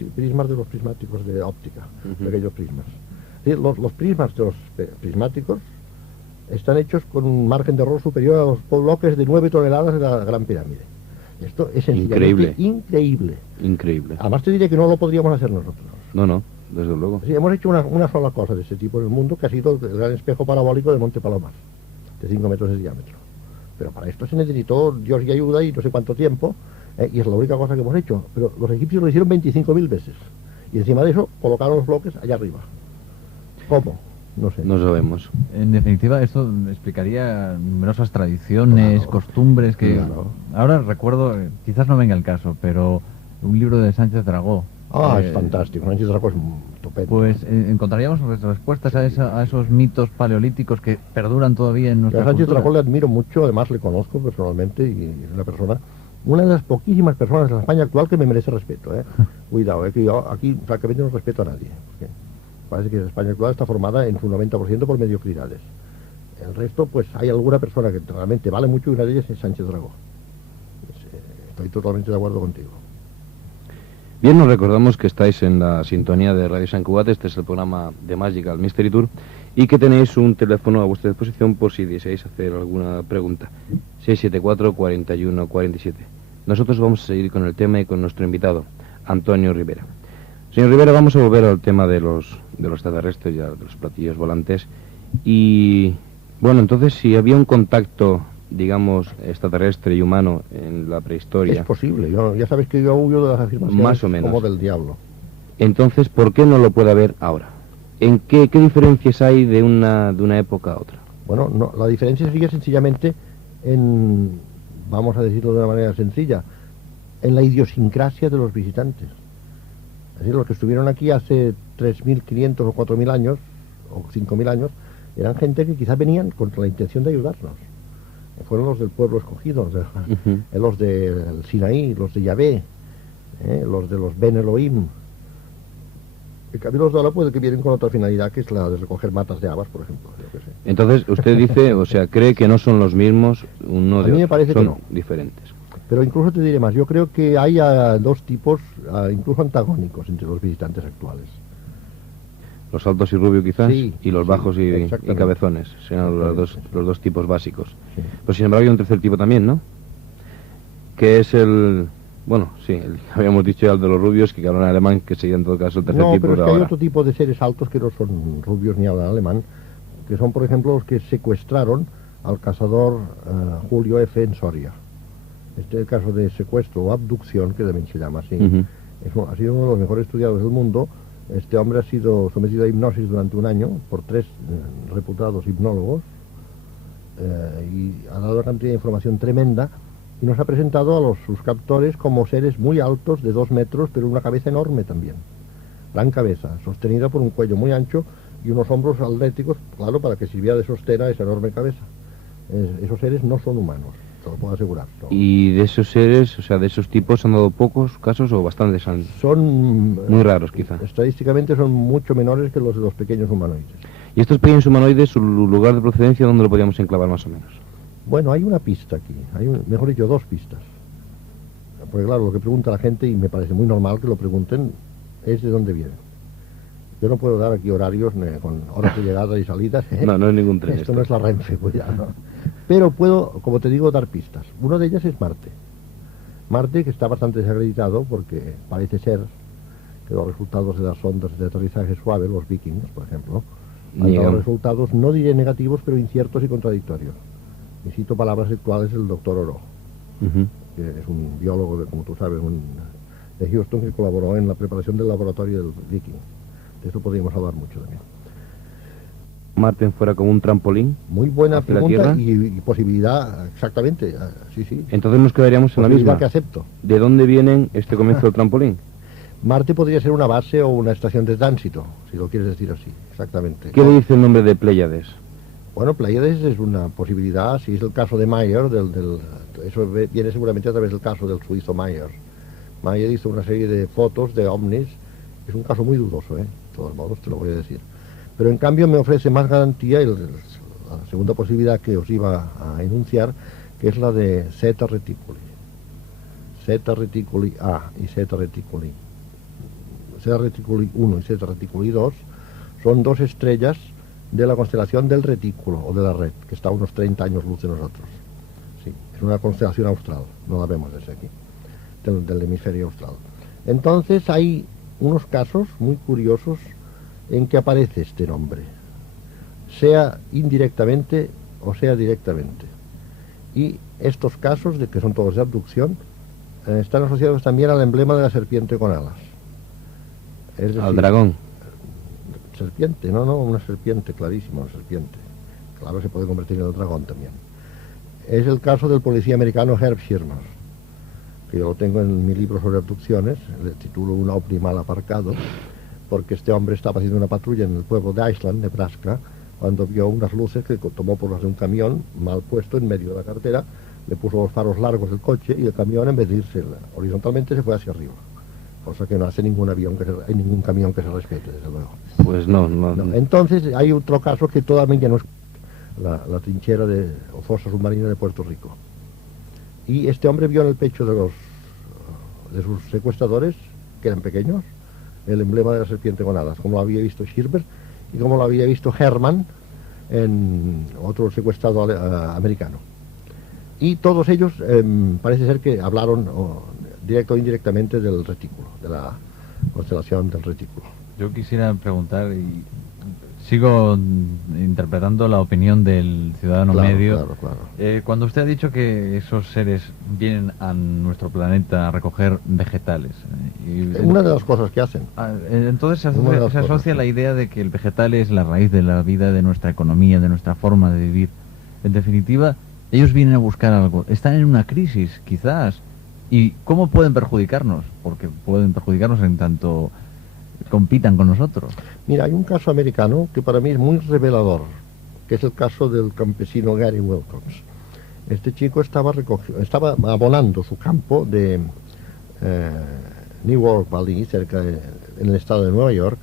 de los prismáticos de óptica, pequeños prismas. Es decir, los prismas de los prismáticos están hechos con un margen de error superior a los bloques de 9 toneladas de la Gran Pirámide. Esto es sencillamente increíble. Además te diré que no lo podríamos hacer nosotros. No, desde luego. Sí, hemos hecho una sola cosa de este tipo en el mundo, que ha sido el gran espejo parabólico de Monte Palomas, de 5 metros de diámetro. Pero para esto se necesitó Dios y ayuda y no sé cuánto tiempo, y es la única cosa que hemos hecho. Pero los egipcios lo hicieron 25.000 veces. Y encima de eso colocaron los bloques allá arriba. ¿Cómo? No sé. No sabemos. En definitiva, esto explicaría numerosas tradiciones, costumbres que... Claro. Ahora recuerdo, quizás no venga el caso, pero un libro de Sánchez Dragó. Es fantástico. Sánchez Dragó es estupendo. Pues encontraríamos respuestas a esos mitos paleolíticos que perduran todavía en nuestra A Sánchez cultura. Dragó le admiro mucho, además le conozco personalmente y es una de las poquísimas personas de la España actual que me merece respeto. Cuidado, que yo aquí francamente no respeto a nadie. Porque parece que la España actual está formada en su 90% por mediocridades. El resto, pues hay alguna persona que realmente vale mucho y una de ellas es Sánchez Dragó. Estoy totalmente de acuerdo contigo. Bien, nos recordamos que estáis en la sintonía de Radio San Cugat. Este es el programa de Magical Mystery Tour y que tenéis un teléfono a vuestra disposición por si deseáis hacer alguna pregunta. 674-41-47. Nosotros vamos a seguir con el tema y con nuestro invitado, Antonio Rivera. Señor Rivera, vamos a volver al tema de los extraterrestres y de los platillos volantes. Y bueno, entonces si había un contacto, digamos, extraterrestre y humano en la prehistoria... Es posible, ya sabes que yo huyo de las afirmaciones más o menos como del diablo. Entonces, ¿por qué no lo puede haber ahora? ¿En qué diferencias hay de una época a otra? Bueno, no, la diferencia sería sencillamente en, vamos a decirlo de una manera sencilla, en la idiosincrasia de los visitantes. Es decir, los que estuvieron aquí hace 3.500 o 4.000 años, o 5.000 años, eran gente que quizás venían con la intención de ayudarnos. Fueron los del pueblo escogido, los del Sinaí, los de Yahvé, los de los Ben Elohim. En cambio los de ahora puede que vienen con otra finalidad, que es la de recoger matas de habas, por ejemplo. Yo qué sé. Entonces, usted dice, o sea, cree que no son los mismos uno de A mí me otro, parece que son no. diferentes. Pero incluso te diré más, yo creo que hay dos tipos, incluso antagónicos entre los visitantes actuales. Los altos y rubios quizás, Sí, y los sí, bajos y exactamente. cabezones, serán los Exactamente, dos tipos básicos. Sí. Pero sin embargo hay un tercer tipo también, ¿no? Que es el... Bueno, sí, habíamos dicho ya el de los rubios, que hablan alemán, que sería en todo caso el tercer No, tipo pero es de que hay ahora. otro tipo de seres altos que no son rubios ni hablan alemán, que son, por ejemplo, los que secuestraron al cazador Julio F. en Soria. Este es el caso de secuestro o abducción, que también se llama así. Ha sido uno de los mejores estudiados del mundo. Este hombre ha sido sometido a hipnosis durante un año por 3 reputados hipnólogos y ha dado una cantidad de información tremenda y nos ha presentado a sus captores como seres muy altos, de 2 metros, pero una cabeza enorme también. Gran cabeza, sostenida por un cuello muy ancho y unos hombros atléticos, claro, para que sirviera de sostén a esa enorme cabeza. Esos seres no son humanos, te lo puedo asegurar. No. Y de esos seres, o sea, de esos tipos, ¿han dado pocos casos o bastantes? Son Muy raros, quizá. Estadísticamente son mucho menores que los de los pequeños humanoides. ¿Y estos pequeños humanoides, su lugar de procedencia, dónde lo podríamos enclavar más o menos? Bueno, hay una pista aquí, mejor dicho, 2 pistas. Porque claro, lo que pregunta la gente, y me parece muy normal que lo pregunten, es de dónde vienen. Yo no puedo dar aquí horarios con horas de llegada y salida. No, no es ningún tren. Esto no es la Renfe, pues ya no. Pero puedo, como te digo, dar pistas. Una de ellas es Marte. Marte, que está bastante desacreditado porque parece ser que los resultados de las sondas de aterrizaje suave, los Vikings, por ejemplo, han dado resultados, no diré negativos, pero inciertos y contradictorios. Y cito palabras actuales del doctor Oro, que es un biólogo, como tú sabes, de Houston, que colaboró en la preparación del laboratorio del Viking. De eso podríamos hablar mucho también. Marte fuera como un trampolín. Muy buena hacia la pregunta Tierra. y posibilidad, exactamente, sí. Entonces nos quedaríamos en la Posibilidad misma. que acepto. ¿De dónde vienen este comienzo del trampolín? Marte podría ser una base o una estación de tránsito, si lo quieres decir así, exactamente. ¿Qué le dice el nombre de Pléyades? Bueno, Pleiades es una posibilidad, si es el caso de Mayer, eso viene seguramente a través del caso del suizo Mayer. Mayer hizo una serie de fotos de ovnis, es un caso muy dudoso, de todos modos te lo voy a decir. Pero en cambio me ofrece más garantía la segunda posibilidad que os iba a enunciar, que es la de Zeta Reticuli. Zeta Reticuli A y Zeta Reticuli. Zeta Reticuli 1 y Zeta Reticuli 2 son dos estrellas de la constelación del Retículo o de la Red, que está a unos 30 años luz de nosotros. Sí, es una constelación austral, no la vemos desde aquí, del hemisferio austral. Entonces hay unos casos muy curiosos en que aparece este nombre, sea indirectamente o sea directamente. Y estos casos, de que son todos de abducción, están asociados también al emblema de la serpiente con alas. Es decir, al dragón. Serpiente, no, una serpiente, clarísimo, una serpiente. Claro, se puede convertir en el dragón también. Es el caso del policía americano Herb Schirmer, que yo lo tengo en mi libro sobre abducciones, le titulo Un ovni mal aparcado, porque este hombre estaba haciendo una patrulla en el pueblo de Ashland, Nebraska, cuando vio unas luces que tomó por las de un camión mal puesto en medio de la carretera, le puso los faros largos del coche y el camión, en vez de irse horizontalmente, se fue hacia arriba. Cosa que no hace ningún avión, hay ningún camión que se respete, desde luego. Pues no. Entonces hay otro caso que todavía no es la trinchera o fosa submarina de Puerto Rico. Y este hombre vio en el pecho de sus secuestradores, que eran pequeños, el emblema de la serpiente con alas, como lo había visto Schirmer y como lo había visto Herman en otro secuestrado americano. Y todos ellos parece ser que hablaron directo o indirectamente del retículo, de la constelación del retículo. Yo quisiera preguntar, y sigo interpretando la opinión del ciudadano medio. Claro. Cuando usted ha dicho que esos seres vienen a nuestro planeta a recoger vegetales, una de las cosas que hacen. Entonces se asocia la idea de que el vegetal es la raíz de la vida, de nuestra economía, de nuestra forma de vivir. En definitiva, ellos vienen a buscar algo. Están en una crisis, quizás. ¿Y cómo pueden perjudicarnos? Porque pueden perjudicarnos en tanto compitan con nosotros. Mira, hay un caso americano que para mí es muy revelador, que es el caso del campesino Gary Wilcox. Este chico estaba abonando su campo de Newark Valley, en el estado de Nueva York,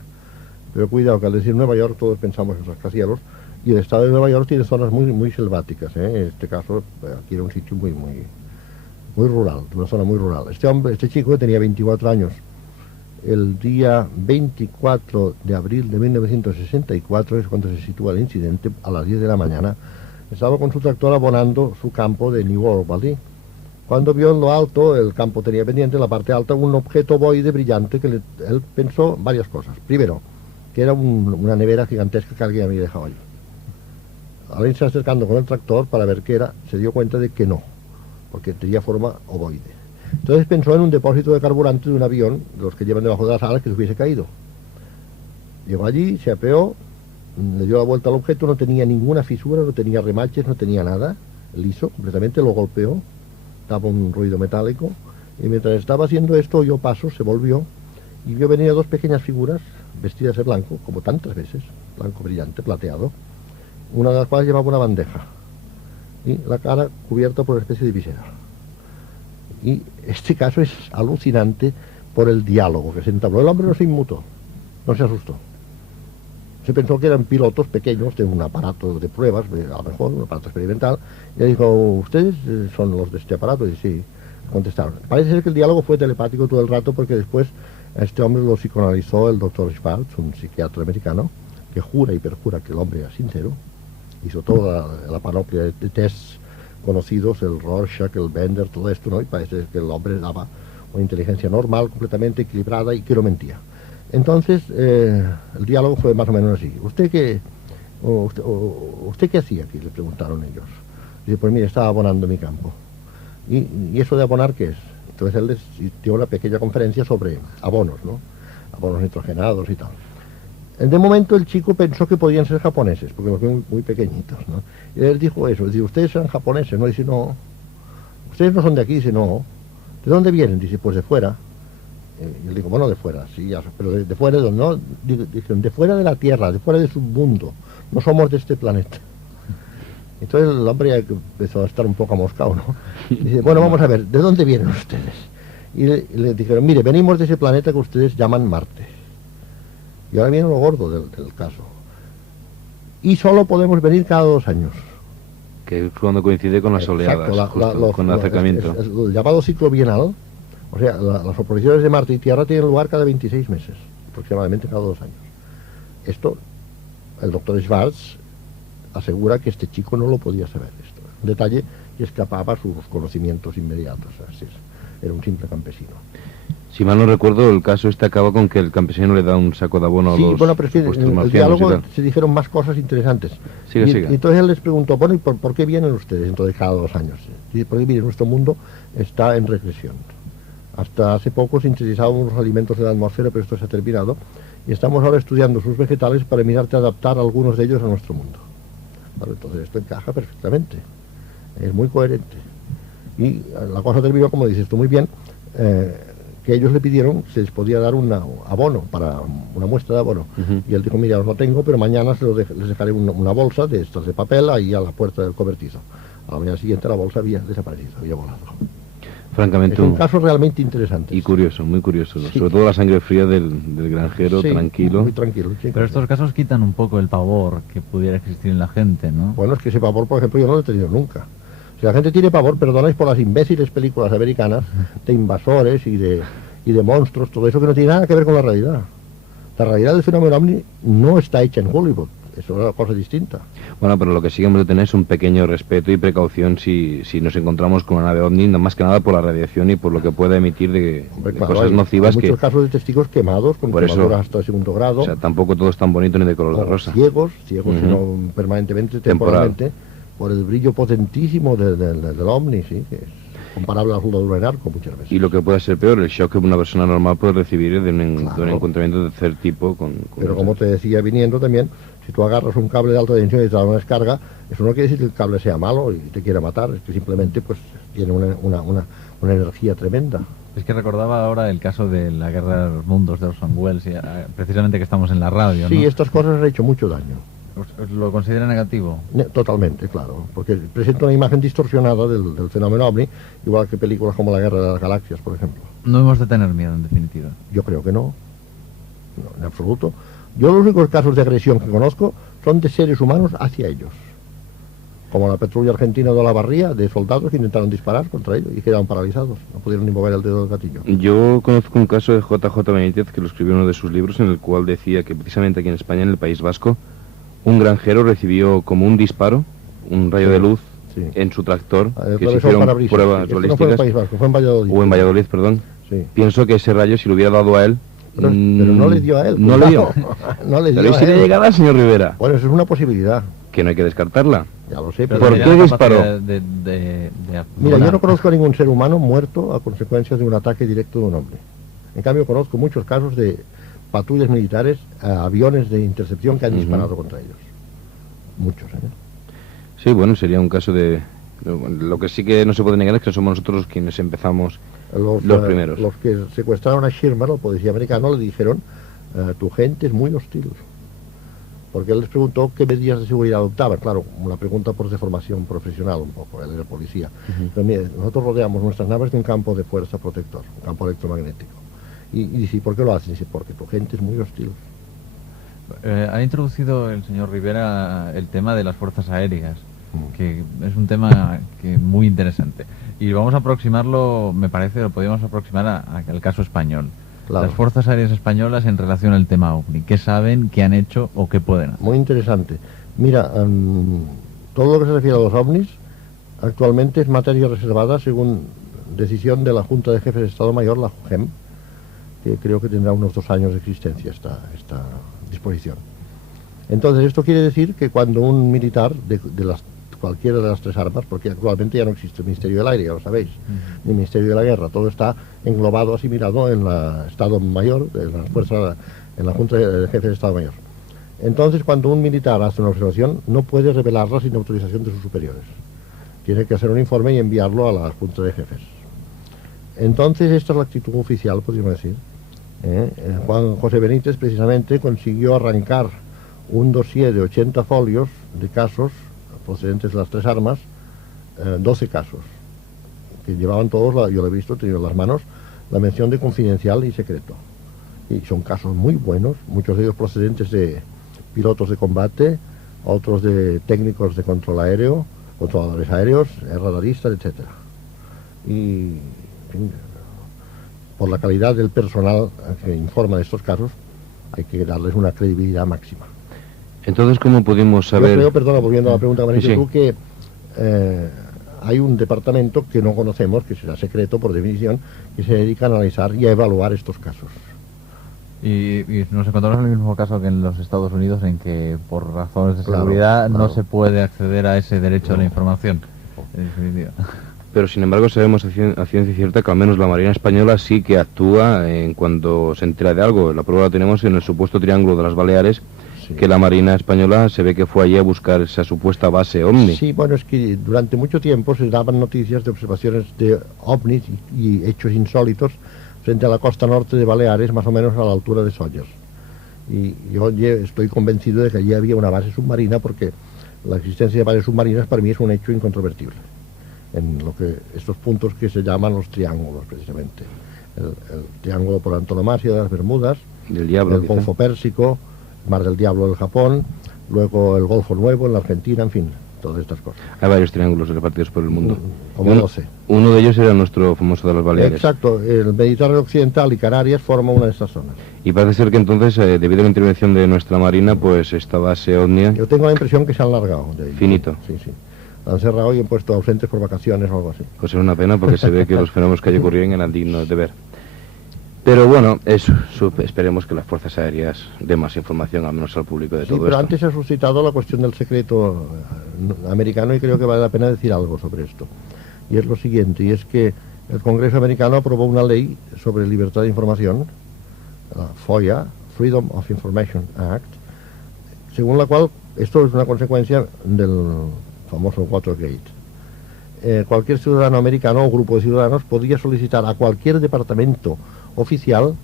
pero cuidado que al decir Nueva York todos pensamos en rascacielos, y el estado de Nueva York tiene zonas muy selváticas, ¿eh? En este caso, aquí era un sitio muy rural, una zona muy rural. Este chico que tenía 24 años, el día 24 de abril de 1964 es cuando se sitúa el incidente, a las 10 de la mañana, estaba con su tractor abonando su campo de Newark Valley. Cuando vio en lo alto, el campo tenía pendiente, en la parte alta, un objeto ovoide brillante que él pensó varias cosas. Primero, que era una nevera gigantesca que alguien había dejado allí. Al irse acercando con el tractor para ver qué era, se dio cuenta de que no, porque tenía forma ovoide. Entonces pensó en un depósito de carburante de un avión, de los que llevan debajo de las alas, que se hubiese caído. Llegó allí, se apeó, le dio la vuelta al objeto, no tenía ninguna fisura, no tenía remaches, no tenía nada, liso, completamente, lo golpeó, daba un ruido metálico, y mientras estaba haciendo esto oyó pasos, se volvió, y vio venir a dos pequeñas figuras, vestidas de blanco, como tantas veces, blanco brillante, plateado, una de las cuales llevaba una bandeja, y la cara cubierta por una especie de visera. Y este caso es alucinante por el diálogo que se entabló. El hombre no se inmutó, no se asustó. Se pensó que eran pilotos pequeños de un aparato de pruebas, a lo mejor un aparato experimental, y le dijo, ¿ustedes son los de este aparato? Y sí, contestaron. Parece ser que el diálogo fue telepático todo el rato, porque después a este hombre lo psicoanalizó el doctor Schwartz, un psiquiatra americano, que jura y perjura que el hombre era sincero, hizo toda la panoplia de tests conocidos, el Rorschach, el Bender, todo esto, ¿no? Y parece que el hombre daba una inteligencia normal, completamente equilibrada y que no mentía. Entonces, el diálogo fue más o menos así. ¿Usted qué hacía aquí?, le preguntaron ellos. Dice, pues mire, estaba abonando mi campo. ¿Y eso de abonar qué es? Entonces él les dio una pequeña conferencia sobre abonos, ¿no? Abonos nitrogenados y tal. De momento el chico pensó que podían ser japoneses, porque los vio muy pequeñitos, ¿no? Y él dijo eso, dice, ustedes son japoneses, ¿no? Dice, no. Ustedes no son de aquí, dice, no. ¿De dónde vienen? Dice, pues de fuera. Y él dijo, bueno, de fuera, sí, ya, pero de fuera de dónde, no. Dijeron, de fuera de la Tierra, de fuera de su mundo. No somos de este planeta. Entonces el hombre ya empezó a estar un poco amoscado, ¿no? Y dice, bueno, vamos a ver, ¿de dónde vienen ustedes? Y le dijeron, mire, venimos de ese planeta que ustedes llaman Marte. Y ahora viene lo gordo del caso. y solo podemos venir cada 2 años. Que es cuando coincide con las oleadas, justo, con el acercamiento. El llamado ciclo bienal, o sea, las oposiciones de Marte y Tierra tienen lugar cada 26 meses, aproximadamente cada 2 años. Esto, el doctor Schwartz asegura que este chico no lo podía saber. Esto, un detalle que escapaba a sus conocimientos inmediatos. Así es, era un simple campesino. Si mal no recuerdo, el caso este acaba con que el campesino le da un saco de abono a los bueno, pero es que en el marcianos diálogo y tal. se dijeron más cosas interesantes. Siga, siga. Y entonces él les preguntó, bueno, ¿y por qué vienen ustedes entonces cada 2 años? Dice, porque mire, nuestro mundo está en regresión. Hasta hace poco sintetizábamos los alimentos de la atmósfera, pero esto se ha terminado. Y estamos ahora estudiando sus vegetales para mirarte a adaptar algunos de ellos a nuestro mundo. Bueno, entonces esto encaja perfectamente. Es muy coherente. Y la cosa terminó, como dices tú muy bien, que ellos le pidieron si les podía dar un abono, para una muestra de abono. Y él dijo, mira, os lo tengo, pero mañana les dejaré una bolsa de estas de papel ahí a la puerta del cobertizo. A la mañana siguiente la bolsa había desaparecido, había volado. Francamente, es un caso realmente interesante. Y curioso, muy curioso, ¿no? Sí. Sobre todo la sangre fría del granjero, Sí, tranquilo. muy tranquilo. Sí, Pero estos casos quitan un poco el pavor que pudiera existir en la gente, ¿no? Bueno, es que ese pavor, por ejemplo, yo no lo he tenido nunca. Si la gente tiene pavor, perdonáis por las imbéciles películas americanas de invasores y de monstruos, todo eso que no tiene nada que ver con la realidad. La realidad del fenómeno ovni no está hecha en Hollywood, eso es una cosa distinta. Bueno, pero lo que sí que hemos de tener es un pequeño respeto y precaución si nos encontramos con una nave ovni, no más que nada por la radiación y por lo que puede emitir de Claro, cosas nocivas. Hay muchos casos de testigos quemados con quemaduras hasta el 2.º grado. O sea, tampoco todo es tan bonito ni de color de rosa. Ciegos, sino permanentemente, temporalmente, por el brillo potentísimo del ovni, sí, que es comparable a la soldadura en arco muchas veces. Y lo que puede ser peor, el shock que una persona normal puede recibir de un encontramiento de tercer tipo con Pero como te decía viniendo también, si tú agarras un cable de alta tensión y te da una descarga, eso no quiere decir que el cable sea malo y te quiera matar, es que simplemente pues tiene una energía tremenda. Es que recordaba ahora el caso de la Guerra de los Mundos de Orson Welles, precisamente que estamos en la radio, Sí, ¿no? estas cosas han hecho mucho daño. ¿Os lo considera negativo? Totalmente, claro, porque presenta una imagen distorsionada del fenómeno ovni, igual que películas como La Guerra de las Galaxias, por ejemplo. No hemos de tener miedo, en definitiva. Yo creo que no, en absoluto. Yo los únicos casos de agresión que conozco son de seres humanos hacia ellos, como la patrulla argentina de Olavarría, de soldados que intentaron disparar contra ellos y quedaron paralizados, no pudieron ni mover el dedo del gatillo. Yo conozco un caso de JJ Benítez que lo escribió en uno de sus libros, en el cual decía que precisamente aquí en España, en el País Vasco, un granjero recibió como un disparo, un rayo de luz, en su tractor, que se hicieron pruebas balísticas. No fue en País Vasco, fue en Valladolid. O en Valladolid, perdón. Sí. Pienso que ese rayo, si lo hubiera dado a él... Pero no le dio a él. No le dio. No le dio Pero a si le él. llegaba al señor Rivera. Bueno, eso es una posibilidad. Que no hay que descartarla. Ya lo sé, Pero pero... ¿Por tenía qué la disparó? capacidad Mira, yo no conozco a ningún ser humano muerto a consecuencia de un ataque directo de un hombre. En cambio, conozco muchos casos de patrullas militares, aviones de intercepción que han disparado contra ellos. Muchos, ¿eh? Sí, bueno, sería un caso de... Lo que sí que no se puede negar es que somos nosotros quienes empezamos los primeros. Los que secuestraron a Sherman, el policía americano, le dijeron, tu gente es muy hostil. Porque él les preguntó qué medidas de seguridad adoptaban. Claro, una pregunta por deformación profesional un poco, él era policía. Pero mire, nosotros rodeamos nuestras naves de un campo de fuerza protector, un campo electromagnético. Y dice, ¿por qué lo hacen? Dice, porque tu gente es muy hostil. Ha introducido el señor Rivera el tema de las fuerzas aéreas, que es un tema muy interesante. Y vamos a aproximarlo, me parece, lo podríamos aproximar al caso español. Claro. Las fuerzas aéreas españolas en relación al tema OVNI. ¿Qué saben, qué han hecho o qué pueden hacer? Muy interesante. Mira, todo lo que se refiere a los ovnis actualmente es materia reservada según decisión de la Junta de Jefes de Estado Mayor, la JUGEM, que creo que tendrá unos 2 años de existencia esta disposición. Entonces, esto quiere decir que cuando un militar de cualquiera de las 3 armas, porque actualmente ya no existe el Ministerio del Aire, ya lo sabéis, ni el Ministerio de la Guerra, todo está englobado, asimilado en el Estado Mayor, en la Junta de Jefes de Estado Mayor. Entonces, cuando un militar hace una observación, no puede revelarla sin autorización de sus superiores. Tiene que hacer un informe y enviarlo a la Junta de Jefes. Entonces, esta es la actitud oficial, podríamos decir. Juan José Benítez, precisamente, consiguió arrancar un dossier de 80 folios de casos procedentes de las 3 armas, 12 casos, que llevaban todos, yo lo he visto, he tenido en las manos, la mención de confidencial y secreto. Y son casos muy buenos, muchos de ellos procedentes de pilotos de combate, otros de técnicos de control aéreo, controladores aéreos, radaristas, etcétera. Y, en fin, por la calidad del personal que informa de estos casos, hay que darles una credibilidad máxima. Entonces, ¿cómo pudimos saber? Yo creo, perdona, volviendo a la pregunta que me has hecho Sí. tú, que hay un departamento que no conocemos, que será secreto por definición, que se dedica a analizar y a evaluar estos casos. Y nos encontramos en el mismo caso que en los Estados Unidos, en que por razones de Claro, seguridad no claro. se puede acceder a ese derecho a la No. información. En definitiva. Pero sin embargo sabemos a ciencia cierta que al menos la Marina Española sí que actúa en cuando se entera de algo. La prueba la tenemos en el supuesto Triángulo de las Baleares, Sí. que la Marina Española se ve que fue allí a buscar esa supuesta base OVNI. Sí, bueno, es que durante mucho tiempo se daban noticias de observaciones de ovnis y hechos insólitos frente a la costa norte de Baleares, más o menos a la altura de Sóller. Y yo estoy convencido de que allí había una base submarina, porque la existencia de bases submarinas para mí es un hecho incontrovertible. En lo que estos puntos que se llaman los triángulos, precisamente. El triángulo por antonomasia de las Bermudas, Del diablo, el quizá. Golfo Pérsico, Mar del Diablo del Japón, luego el Golfo Nuevo en la Argentina, en fin, todas estas cosas. Hay varios triángulos repartidos por el mundo. Como Uno- 12. Uno de ellos era nuestro famoso de las Baleares. Exacto, el Mediterráneo Occidental y Canarias forman una de estas zonas. Y parece ser que entonces, debido a la intervención de nuestra Marina, pues esta base OVNI... Yo tengo la impresión que se han largado de ahí. Finito. Sí, sí. La han cerrado y han puesto ausentes por vacaciones o algo así. Pues es una pena porque se ve que los fenómenos que allí ocurrieron eran dignos de ver. Pero bueno, esperemos que las fuerzas aéreas den más información, al menos al público, de Sí, todo pero esto. antes se ha suscitado la cuestión del secreto americano y creo que vale la pena decir algo sobre esto. Y es lo siguiente, y es que el Congreso americano aprobó una ley sobre libertad de información, la FOIA, Freedom of Information Act, según la cual, esto es una consecuencia del famoso Watergate. Cualquier ciudadano americano o grupo de ciudadanos podía solicitar a cualquier departamento oficial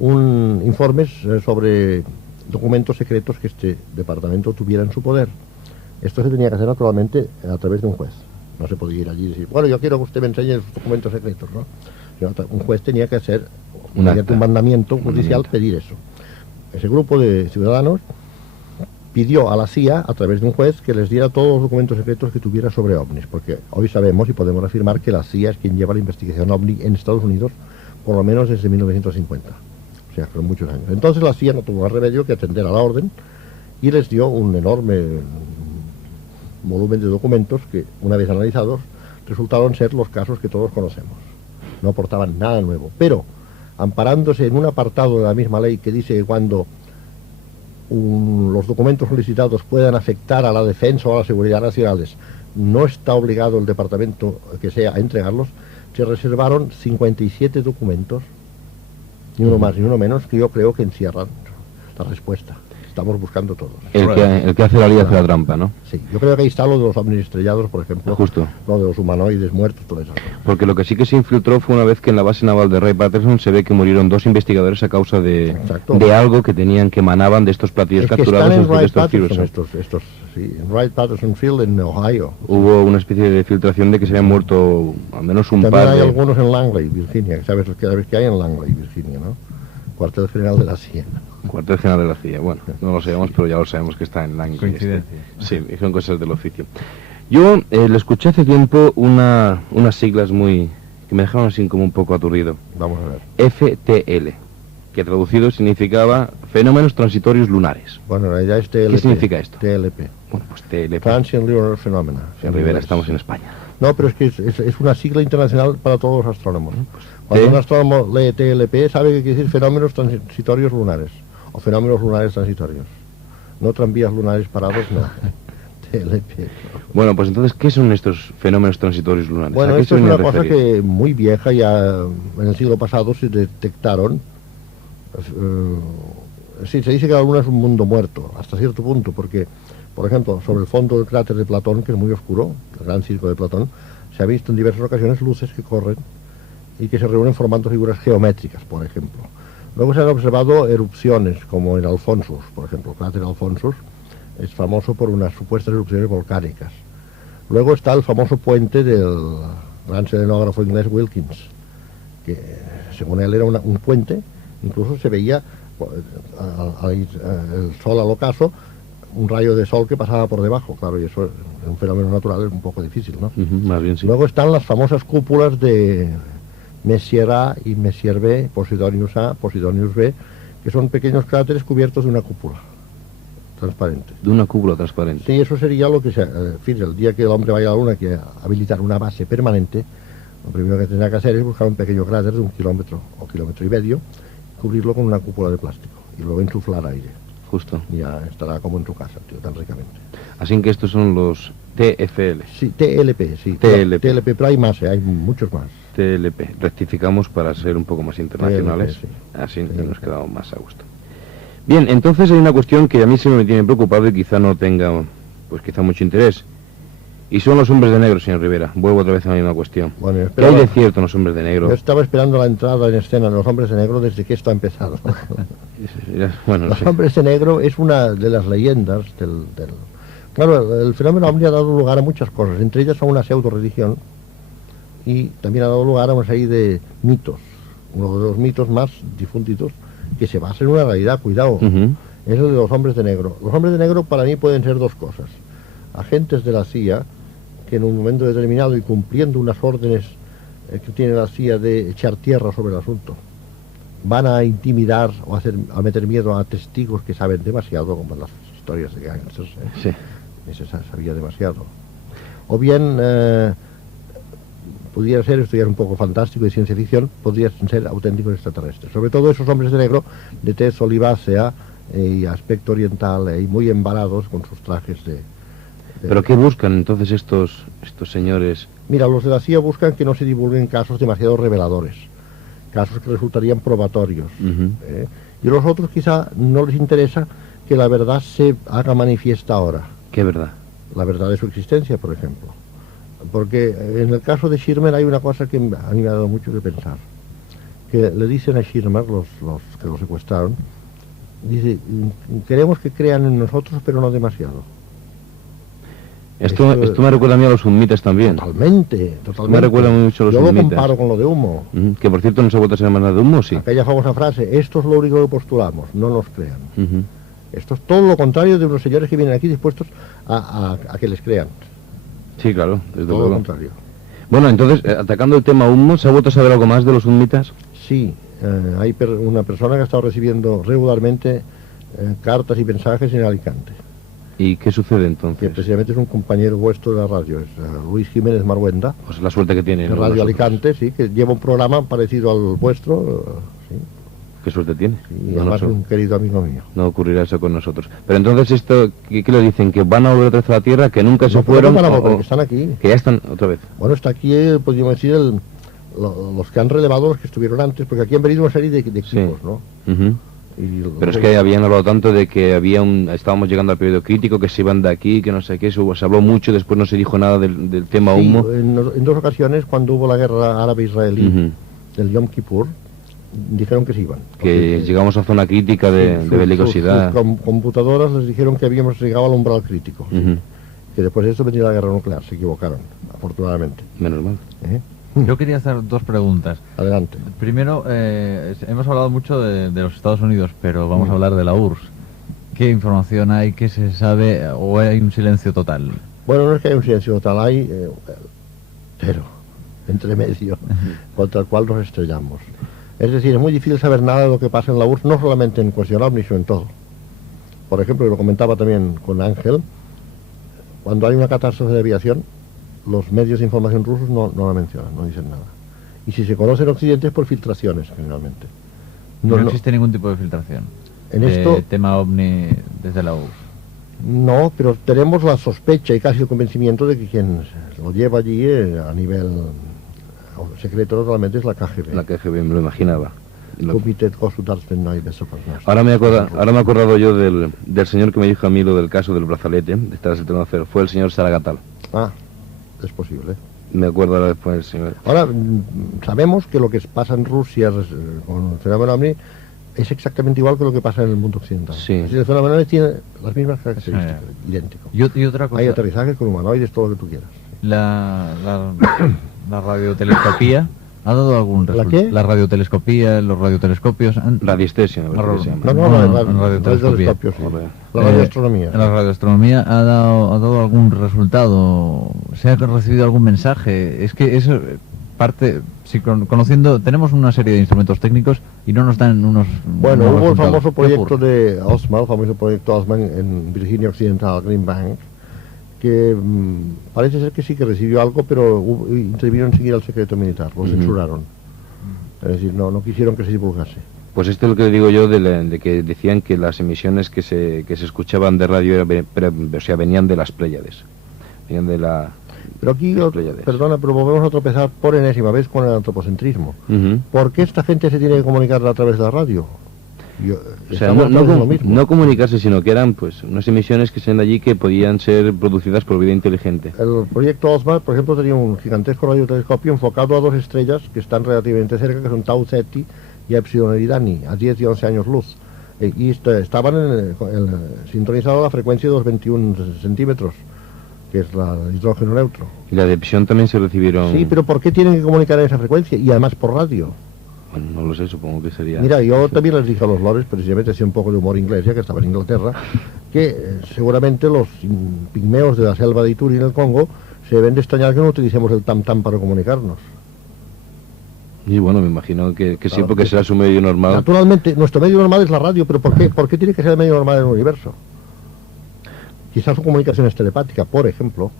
informes sobre documentos secretos que este departamento tuviera en su poder. Esto se tenía que hacer naturalmente a través de un juez. No se podía ir allí y decir, bueno, yo quiero que usted me enseñe los documentos secretos, ¿no? Un juez tenía que hacer, mediante un mandamiento judicial, pedir eso. Ese grupo de ciudadanos pidió a la CIA, a través de un juez, que les diera todos los documentos secretos que tuviera sobre ovnis, porque hoy sabemos y podemos afirmar que la CIA es quien lleva la investigación ovni en Estados Unidos, por lo menos desde 1950, o sea, son muchos años. Entonces la CIA no tuvo más remedio que atender a la orden y les dio un enorme volumen de documentos que, una vez analizados, resultaron ser los casos que todos conocemos. No aportaban nada nuevo, pero amparándose en un apartado de la misma ley que dice que cuando los documentos solicitados puedan afectar a la defensa o a la seguridad nacionales, no está obligado el departamento que sea a entregarlos, se reservaron 57 documentos, ni uno más ni uno menos, que yo creo que encierran la respuesta. Estamos buscando todos. El que hace la ley hace la trampa, ¿no? Sí, yo creo que ahí está lo de los ovnis estrellados, por ejemplo. Justo. Lo de los humanoides muertos, todo eso. Porque lo que sí que se infiltró fue una vez que en la base naval de Wright Patterson se ve que murieron 2 investigadores a causa de algo que tenían, que emanaban de estos platillos Es que capturados están en de Wright estos Patterson, virus. sí, en Wright Patterson Field en Ohio. Hubo una especie de filtración de que se habían muerto al menos un También par hay de... algunos en Langley, Virginia, que sabes que hay en Langley, Virginia, ¿no? Cuartel General de la CIA. Cuartel General de la CIA. Bueno, no lo sabemos, pero ya lo sabemos que está en Langley. Coincidencia. Sí, y son cosas del oficio. Yo le escuché hace tiempo unas siglas que me dejaron así como un poco aturdido. Vamos a ver. FTL, que traducido significaba Fenómenos Transitorios Lunares. Bueno, en realidad es TLP. ¿Qué significa esto? TLP. Bueno, pues TLP. Transient Lunar Phenomena. En Rivera estamos en España. No, pero es que es una sigla internacional para todos los astrónomos. Cuando un astrónomo lee TLP, sabe que quiere decir fenómenos transitorios lunares, o fenómenos lunares transitorios. No tranvías lunares parados, no. TLP. Bueno, pues entonces, ¿qué son estos fenómenos transitorios lunares? Bueno, ¿A qué esto se es una vienen a cosa referir? que muy vieja, ya en el siglo pasado se detectaron. Sí, se dice que la Luna es un mundo muerto, hasta cierto punto, porque, por ejemplo, sobre el fondo del cráter de Platón, que es muy oscuro, el gran circo de Platón, se ha visto en diversas ocasiones luces que corren y que se reúnen formando figuras geométricas, por ejemplo. Luego se han observado erupciones, como en Alfonsus, por ejemplo. El cráter Alfonsus es famoso por unas supuestas erupciones volcánicas. Luego está el famoso puente del gran selenógrafo inglés Wilkins, que según él era un puente, incluso se veía el sol al ocaso un rayo de sol que pasaba por debajo, claro, y eso es un fenómeno natural, es un poco difícil, ¿no? Más bien sí. Luego están las famosas cúpulas de Messier A y Messier B, Posidonius A, Posidonius B, que son pequeños cráteres cubiertos de una cúpula transparente. De una cúpula transparente. Sí, eso sería lo que se... en fin, el día que el hombre vaya a la Luna, que habilitar una base permanente, lo primero que tendrá que hacer es buscar un pequeño cráter de 1 kilómetro o kilómetro y medio, cubrirlo con una cúpula de plástico y luego insuflar aire. Justo. Y ya estará como en tu casa, tío, tan ricamente. Así que estos son los TFL. Sí, TLP, sí. TLP. TLP, pero hay más, hay muchos más. TLP. Rectificamos para ser un poco más internacionales. TLP, sí. Así TLP. nos quedamos más a gusto. Bien, entonces hay una cuestión que a mí se me tiene preocupado y quizá no tenga, pues quizá mucho interés. Y son los hombres de negro, señor Rivera. Vuelvo otra vez a la misma cuestión. Bueno, yo ¿Qué hay esperaba- de cierto en los hombres de negro? Yo estaba esperando la entrada en escena de los hombres de negro desde que esto ha empezado. Bueno, no Los sé. hombres de negro es una de las leyendas del... Claro, el fenómeno ovni ha dado lugar a muchas cosas, entre ellas a una pseudo-religión y también ha dado lugar a una serie de mitos. Uno de los mitos más difundidos que se basa en una realidad, cuidado, Ujú. es el de los hombres de negro. Los hombres de negro para mí pueden ser dos cosas. Agentes de la CIA que en un momento determinado y cumpliendo unas órdenes que tiene la CIA de echar tierra sobre el asunto, van a intimidar o a meter miedo a testigos que saben demasiado, como en las historias de gangsters, Sí. y se sabía demasiado. O bien, pudiera ser, esto ya es un poco fantástico de ciencia ficción, podrían ser auténticos extraterrestres. Sobre todo esos hombres de negro, de tez olivácea y aspecto oriental, y muy embarados con sus trajes de... ¿Pero qué buscan entonces estos señores? Mira, los de la CIA buscan que no se divulguen casos demasiado reveladores, casos que resultarían probatorios. Ujú. Y a los otros quizá no les interesa que la verdad se haga manifiesta ahora, ¿Qué verdad? la verdad de su existencia, por ejemplo. Porque en el caso de Schirmer hay una cosa que a mí me ha dado mucho que pensar. Que le dicen a Schirmer, los que lo secuestraron, dice, queremos que crean en nosotros, pero no demasiado. Esto me recuerda a mí a los summitas también. Totalmente, totalmente. Me recuerda mucho a los Yo lo humitas. comparo con lo de humo. Ujú. Que por cierto no se ha vuelto a ser más nada de humo, sí. Aquella famosa frase, esto es lo único que postulamos, no nos crean. Ujú. Esto es todo lo contrario de unos señores que vienen aquí dispuestos a que les crean. Sí, claro, desde Todo lo luego. contrario. Bueno, entonces, atacando el tema humo, ¿se ha vuelto a saber algo más de los humitas? Sí, hay una persona que ha estado recibiendo regularmente cartas y mensajes en Alicante, ¿Y qué sucede que entonces? precisamente es un compañero vuestro de la radio, es Luis Jiménez Marhuenda, Pues la suerte que tiene. de ¿no? Radio Vosotros. Alicante, sí, que lleva un programa parecido al vuestro, sí, ¿Qué suerte tiene? y No, además no, es un querido amigo mío. no ocurrirá eso con nosotros. Pero entonces esto, ¿qué le dicen? ¿Que van a volver otra vez a la Tierra? ¿Que nunca se No, pero fueron? no van a o- volver, o- que están aquí. que ya están otra vez. Bueno, está aquí, podríamos decir, los que han relevado los que estuvieron antes, porque aquí han venido una serie de equipos, Sí. ¿no? Ujú. Y Pero es que habían hablado tanto de que estábamos llegando al periodo crítico, que se iban de aquí, que no sé qué, se habló mucho, después no se dijo nada del tema sí, humo. en dos ocasiones, cuando hubo la guerra árabe-israelí, Ujú. del Yom Kippur, dijeron que se iban. Que Porque, llegamos a zona crítica de sus- belicosidad. sus computadoras les dijeron que habíamos llegado al umbral crítico. Sí. Ujú. Que después de eso venía la guerra nuclear, se equivocaron, afortunadamente. Menos mal. ¿Eh? Yo quería hacer dos preguntas. Adelante. Primero, hemos hablado mucho de los Estados Unidos, pero vamos a hablar de la URSS. ¿Qué información hay? ¿Qué se sabe? ¿O hay un silencio total? Bueno, no es que haya un silencio total, hay cero, entre medio, contra el cual nos estrellamos. Es decir, es muy difícil saber nada de lo que pasa en la URSS, no solamente en cuestión ovni, sino en todo. Por ejemplo, y lo comentaba también con Ángel, cuando hay una catástrofe de aviación, los medios de información rusos no la mencionan, no dicen nada. Y si se conoce en Occidente es por filtraciones, generalmente. No, existe ningún tipo de filtración. En de esto- tema ovni desde la URSS. No, pero tenemos la sospecha y casi el convencimiento de que quien lo lleva allí a nivel secreto totalmente es la KGB. La KGB, me lo imaginaba. Komitet Gosudarbственной Besoparnas. Ahora me he acordado yo del señor que me dijo a mí lo del caso del brazalete, de estar el teléfono cero. Fue el señor Saragatal. Ah, es posible. Me acuerdo ahora después del señor. Ahora, sabemos que lo que pasa en Rusia con el fenómeno ovni es exactamente igual que lo que pasa en el mundo occidental. Sí. Es decir, el fenómeno ovni tiene las mismas características, Sí. idéntico. Y otra cosa, Hay aterrizajes con humanoides, todo lo que tú quieras. la radiotelescopía ¿Ha dado algún ¿La resultado? qué? La radiotelescopía, los radiotelescopios... Radiestesia, me parece que se llama. No, radiotelescopía. radiotelescopio, sí. Joder. La radioastronomía. La radioastronomía ha dado algún resultado. ¿Se ha recibido algún mensaje? Es que eso parte, si conociendo, tenemos una serie de instrumentos técnicos y no nos dan unos. Bueno, unos hubo el resultados. famoso ¿Qué proyecto ocurre? de Osma, el famoso proyecto Osma en Virginia Occidental, Green Bank, que parece ser que sí que recibió algo, pero intervino enseguida el secreto militar, lo censuraron. Es decir, no quisieron que se divulgase. Pues esto es lo que digo yo de que decían que las emisiones que se escuchaban de radio o sea, venían de las Pléyades. Venían de la... Pero aquí, las Pléyades. perdona, pero volvemos a tropezar por enésima vez con el antropocentrismo. Ujú. ¿Por qué esta gente se tiene que comunicar a través de la radio? O sea, no comunicarse, sino que eran pues unas emisiones que se de allí que podían ser producidas por vida inteligente. El proyecto OSMA, por ejemplo, tenía un gigantesco radiotelescopio enfocado a dos estrellas que están relativamente cerca, que son Tau Ceti y Epsilon Eridani, a 10 y 11 años luz. Y estaban sintonizados a la frecuencia de los 21 centímetros, que es el hidrógeno neutro. Y la de Epsilon también se recibieron... Sí, pero ¿por qué tienen que comunicar en esa frecuencia? Y además por radio. Bueno, no lo sé, supongo que sería... Mira, yo también les dije a los lores, precisamente hacía un poco de humor inglés, ya que estaba en Inglaterra, que seguramente los pigmeos de la selva de Ituri en el Congo se deben de extrañar que no utilicemos el tam-tam para comunicarnos. Y bueno, me imagino que sí, Claro, porque que- será su medio normal. Naturalmente, nuestro medio normal es la radio, pero ¿por qué tiene que ser el medio normal del universo? Quizás su comunicación es telepática, por ejemplo.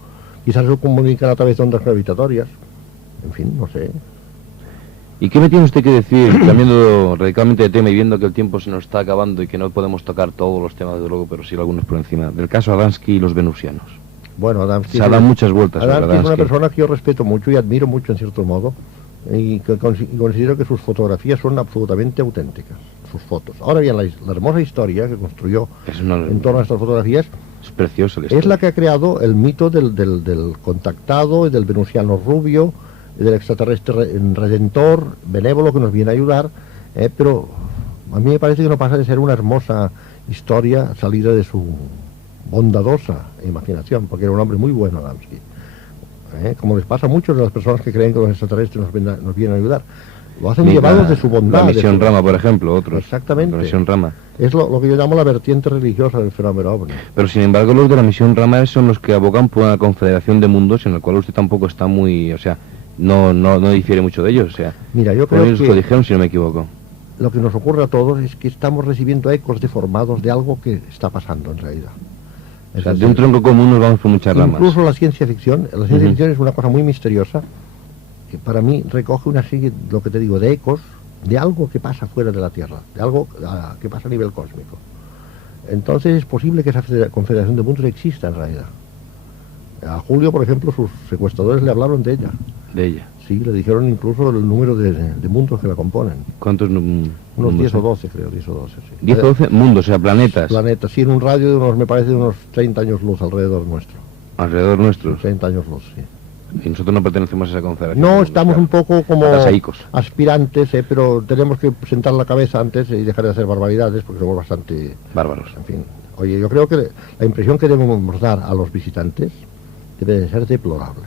Quizás se comunican a través de ondas gravitatorias. En fin, no sé. ¿Y qué me tiene usted que decir, cambiando radicalmente de tema y viendo que el tiempo se nos está acabando y que no podemos tocar todos los temas, desde luego, pero sí algunos por encima, del caso Adamski y los venusianos? Bueno, Adamski... Se ha dado muchas vueltas sobre Adamski es una Adamski. persona que yo respeto mucho y admiro mucho en cierto modo, y considero que sus fotografías son absolutamente auténticas, sus fotos. Ahora bien, la hermosa historia que construyó en torno a estas fotografías Es preciosa la es historia. la que ha creado el mito del contactado y del venusiano rubio, y del extraterrestre redentor, benévolo, que nos viene a ayudar, pero a mí me parece que no pasa de ser una hermosa historia salida de su bondadosa imaginación, porque era un hombre muy bueno, Adamski. Como les pasa a muchas de las personas que creen que los extraterrestres nos vienen a ayudar. Lo hacen llevados de su bondad. La misión de su- Rama, por ejemplo, otros. Exactamente. La misión Rama. Es lo que yo llamo la vertiente religiosa del fenómeno ovni. Pero sin embargo, los de la misión Rama son los que abogan por una confederación de mundos en el cual usted tampoco está muy... O sea, no difiere mucho de ellos. O sea, Mira, yo por creo ellos lo que dijeron, si no me equivoco. lo que nos ocurre a todos es que estamos recibiendo ecos deformados de algo que está pasando en realidad. O Es sea, de decir, un tronco común nos vamos por muchas ramas. incluso la ciencia ficción Ujú. es una cosa muy misteriosa que para mí recoge una serie, lo que te digo, de ecos de algo que pasa fuera de la Tierra, de algo que pasa a nivel cósmico. Entonces es posible que esa confederación de mundos exista en realidad. A Julio, por ejemplo, sus secuestradores le hablaron de ella. De ella. Sí, le dijeron incluso el número de mundos que la componen. ¿Cuántos Unos 10 o 12, creo, 10 o 12, sí. 10 o 12 mundos, o sea, planetas. Planetas, sí, en un radio de unos, me parece, de unos 30 años luz alrededor nuestro. Alrededor nuestros. 30 años luz, sí. Y nosotros no pertenecemos a esa confederación. No, estamos un poco como Atasaicos. aspirantes, pero tenemos que sentar la cabeza antes y dejar de hacer barbaridades porque somos bastante, Bárbaros. en fin. Oye, yo creo que la impresión que debemos dar a los visitantes debe de ser deplorable.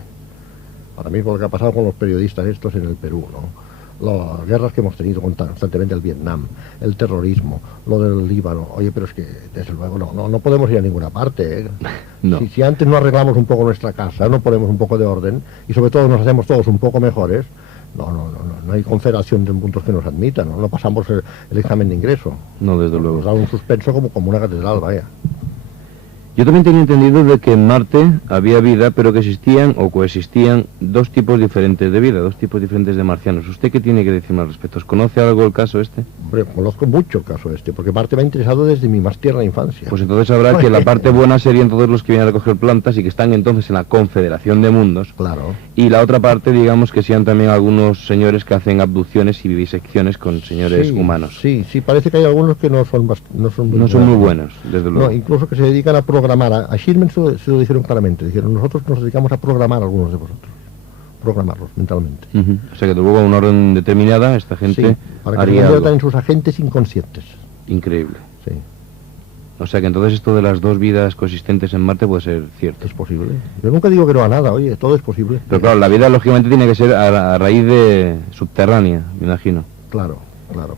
Ahora mismo lo que ha pasado con los periodistas estos en el Perú, ¿no? Las guerras que hemos tenido constantemente, el Vietnam, el terrorismo, lo del Líbano. Oye, pero es que, desde luego, no podemos ir a ninguna parte, ¿eh? No. Si antes no arreglamos un poco nuestra casa, no ponemos un poco de orden, y sobre todo nos hacemos todos un poco mejores, no hay confederación de puntos que nos admita, no pasamos el examen de ingreso. No, desde Nos luego. da un suspenso como una catedral, vaya. Yo también tenía entendido de que en Marte había vida, pero que existían o coexistían dos tipos diferentes de vida, dos tipos diferentes de marcianos. ¿Usted qué tiene que decirme al respecto? ¿Os conoce algo el caso este? Hombre, conozco mucho el caso este, porque Marte me ha interesado desde mi más tierna infancia. Pues entonces sabrá que la parte buena serían todos los que vienen a recoger plantas y que están entonces en la Confederación de Mundos. Claro. Y la otra parte, digamos, que sean también algunos señores que hacen abducciones y vivisecciones con señores Sí, humanos. Sí, parece que hay algunos que no son muy buenos, desde luego. No, incluso que se dedican a programar. A Schirmer se lo dijeron claramente. Dijeron, nosotros nos dedicamos a programar a algunos de vosotros. Programarlos mentalmente. Ujú. O sea que luego a una orden determinada esta gente Sí, para que se haría conviertan algo en sus agentes inconscientes. increíble. Sí. O sea que entonces esto de las dos vidas coexistentes en Marte puede ser cierto. Es posible. Yo nunca digo que no a nada, oye, todo es posible. Pero claro, la vida lógicamente tiene que ser a raíz de subterránea, me imagino. Claro, claro.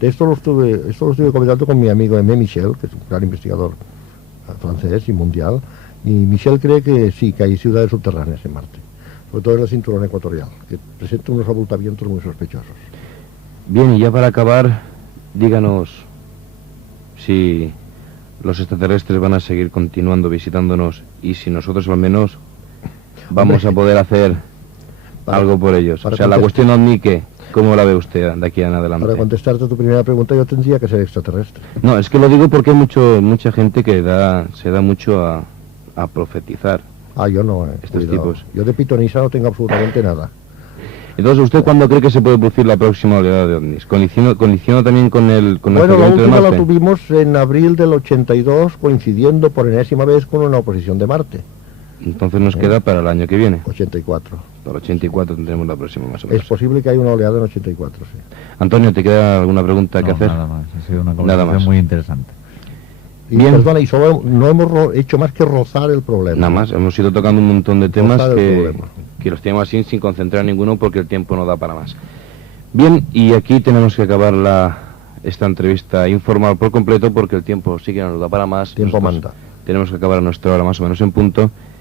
De esto lo estuve comentando con mi amigo Aimé Michel, que es un gran investigador francés y mundial, y Michel cree que sí, que hay ciudades subterráneas en Marte, sobre todo en el cinturón ecuatorial, que presenta unos abultamientos muy sospechosos. Bien, y ya para acabar, díganos si los extraterrestres van a seguir continuando visitándonos y si nosotros al menos vamos a poder hacer algo por ellos. O sea, la cuestión ovni, ¿qué? ¿Cómo la ve usted de aquí en adelante? Para contestarte a tu primera pregunta, yo tendría que ser extraterrestre. No, es que lo digo porque hay mucha gente que se da mucho a profetizar. Yo no, estos cuidado. tipos. Yo de pitonisa no tengo absolutamente nada. Entonces, ¿usted cuándo cree que se puede producir la próxima oleada de ovnis? ¿Coincidiendo también con el Bueno, la nacimiento de última la Marte? tuvimos en abril del 82, coincidiendo por enésima vez con una oposición de Marte. Entonces nos queda para el año que viene. 84. Para el 84 tendremos la próxima más o Es menos. posible que haya una oleada en 84, sí. Antonio, ¿te queda alguna pregunta que No, hacer? nada más. Ha sido una Nada conversación más. muy interesante. Y Bien. perdona, y solo no hemos hecho más que rozar el problema. Nada más, hemos ido tocando un montón de temas Rozar el que problema. los temas sin concentrar ninguno porque el tiempo no da para más. Bien, y aquí tenemos que acabar esta entrevista informal por completo porque el tiempo sí que no nos da para más. Tiempo Nosotros manda. Tenemos que acabar a nuestra hora más o menos en punto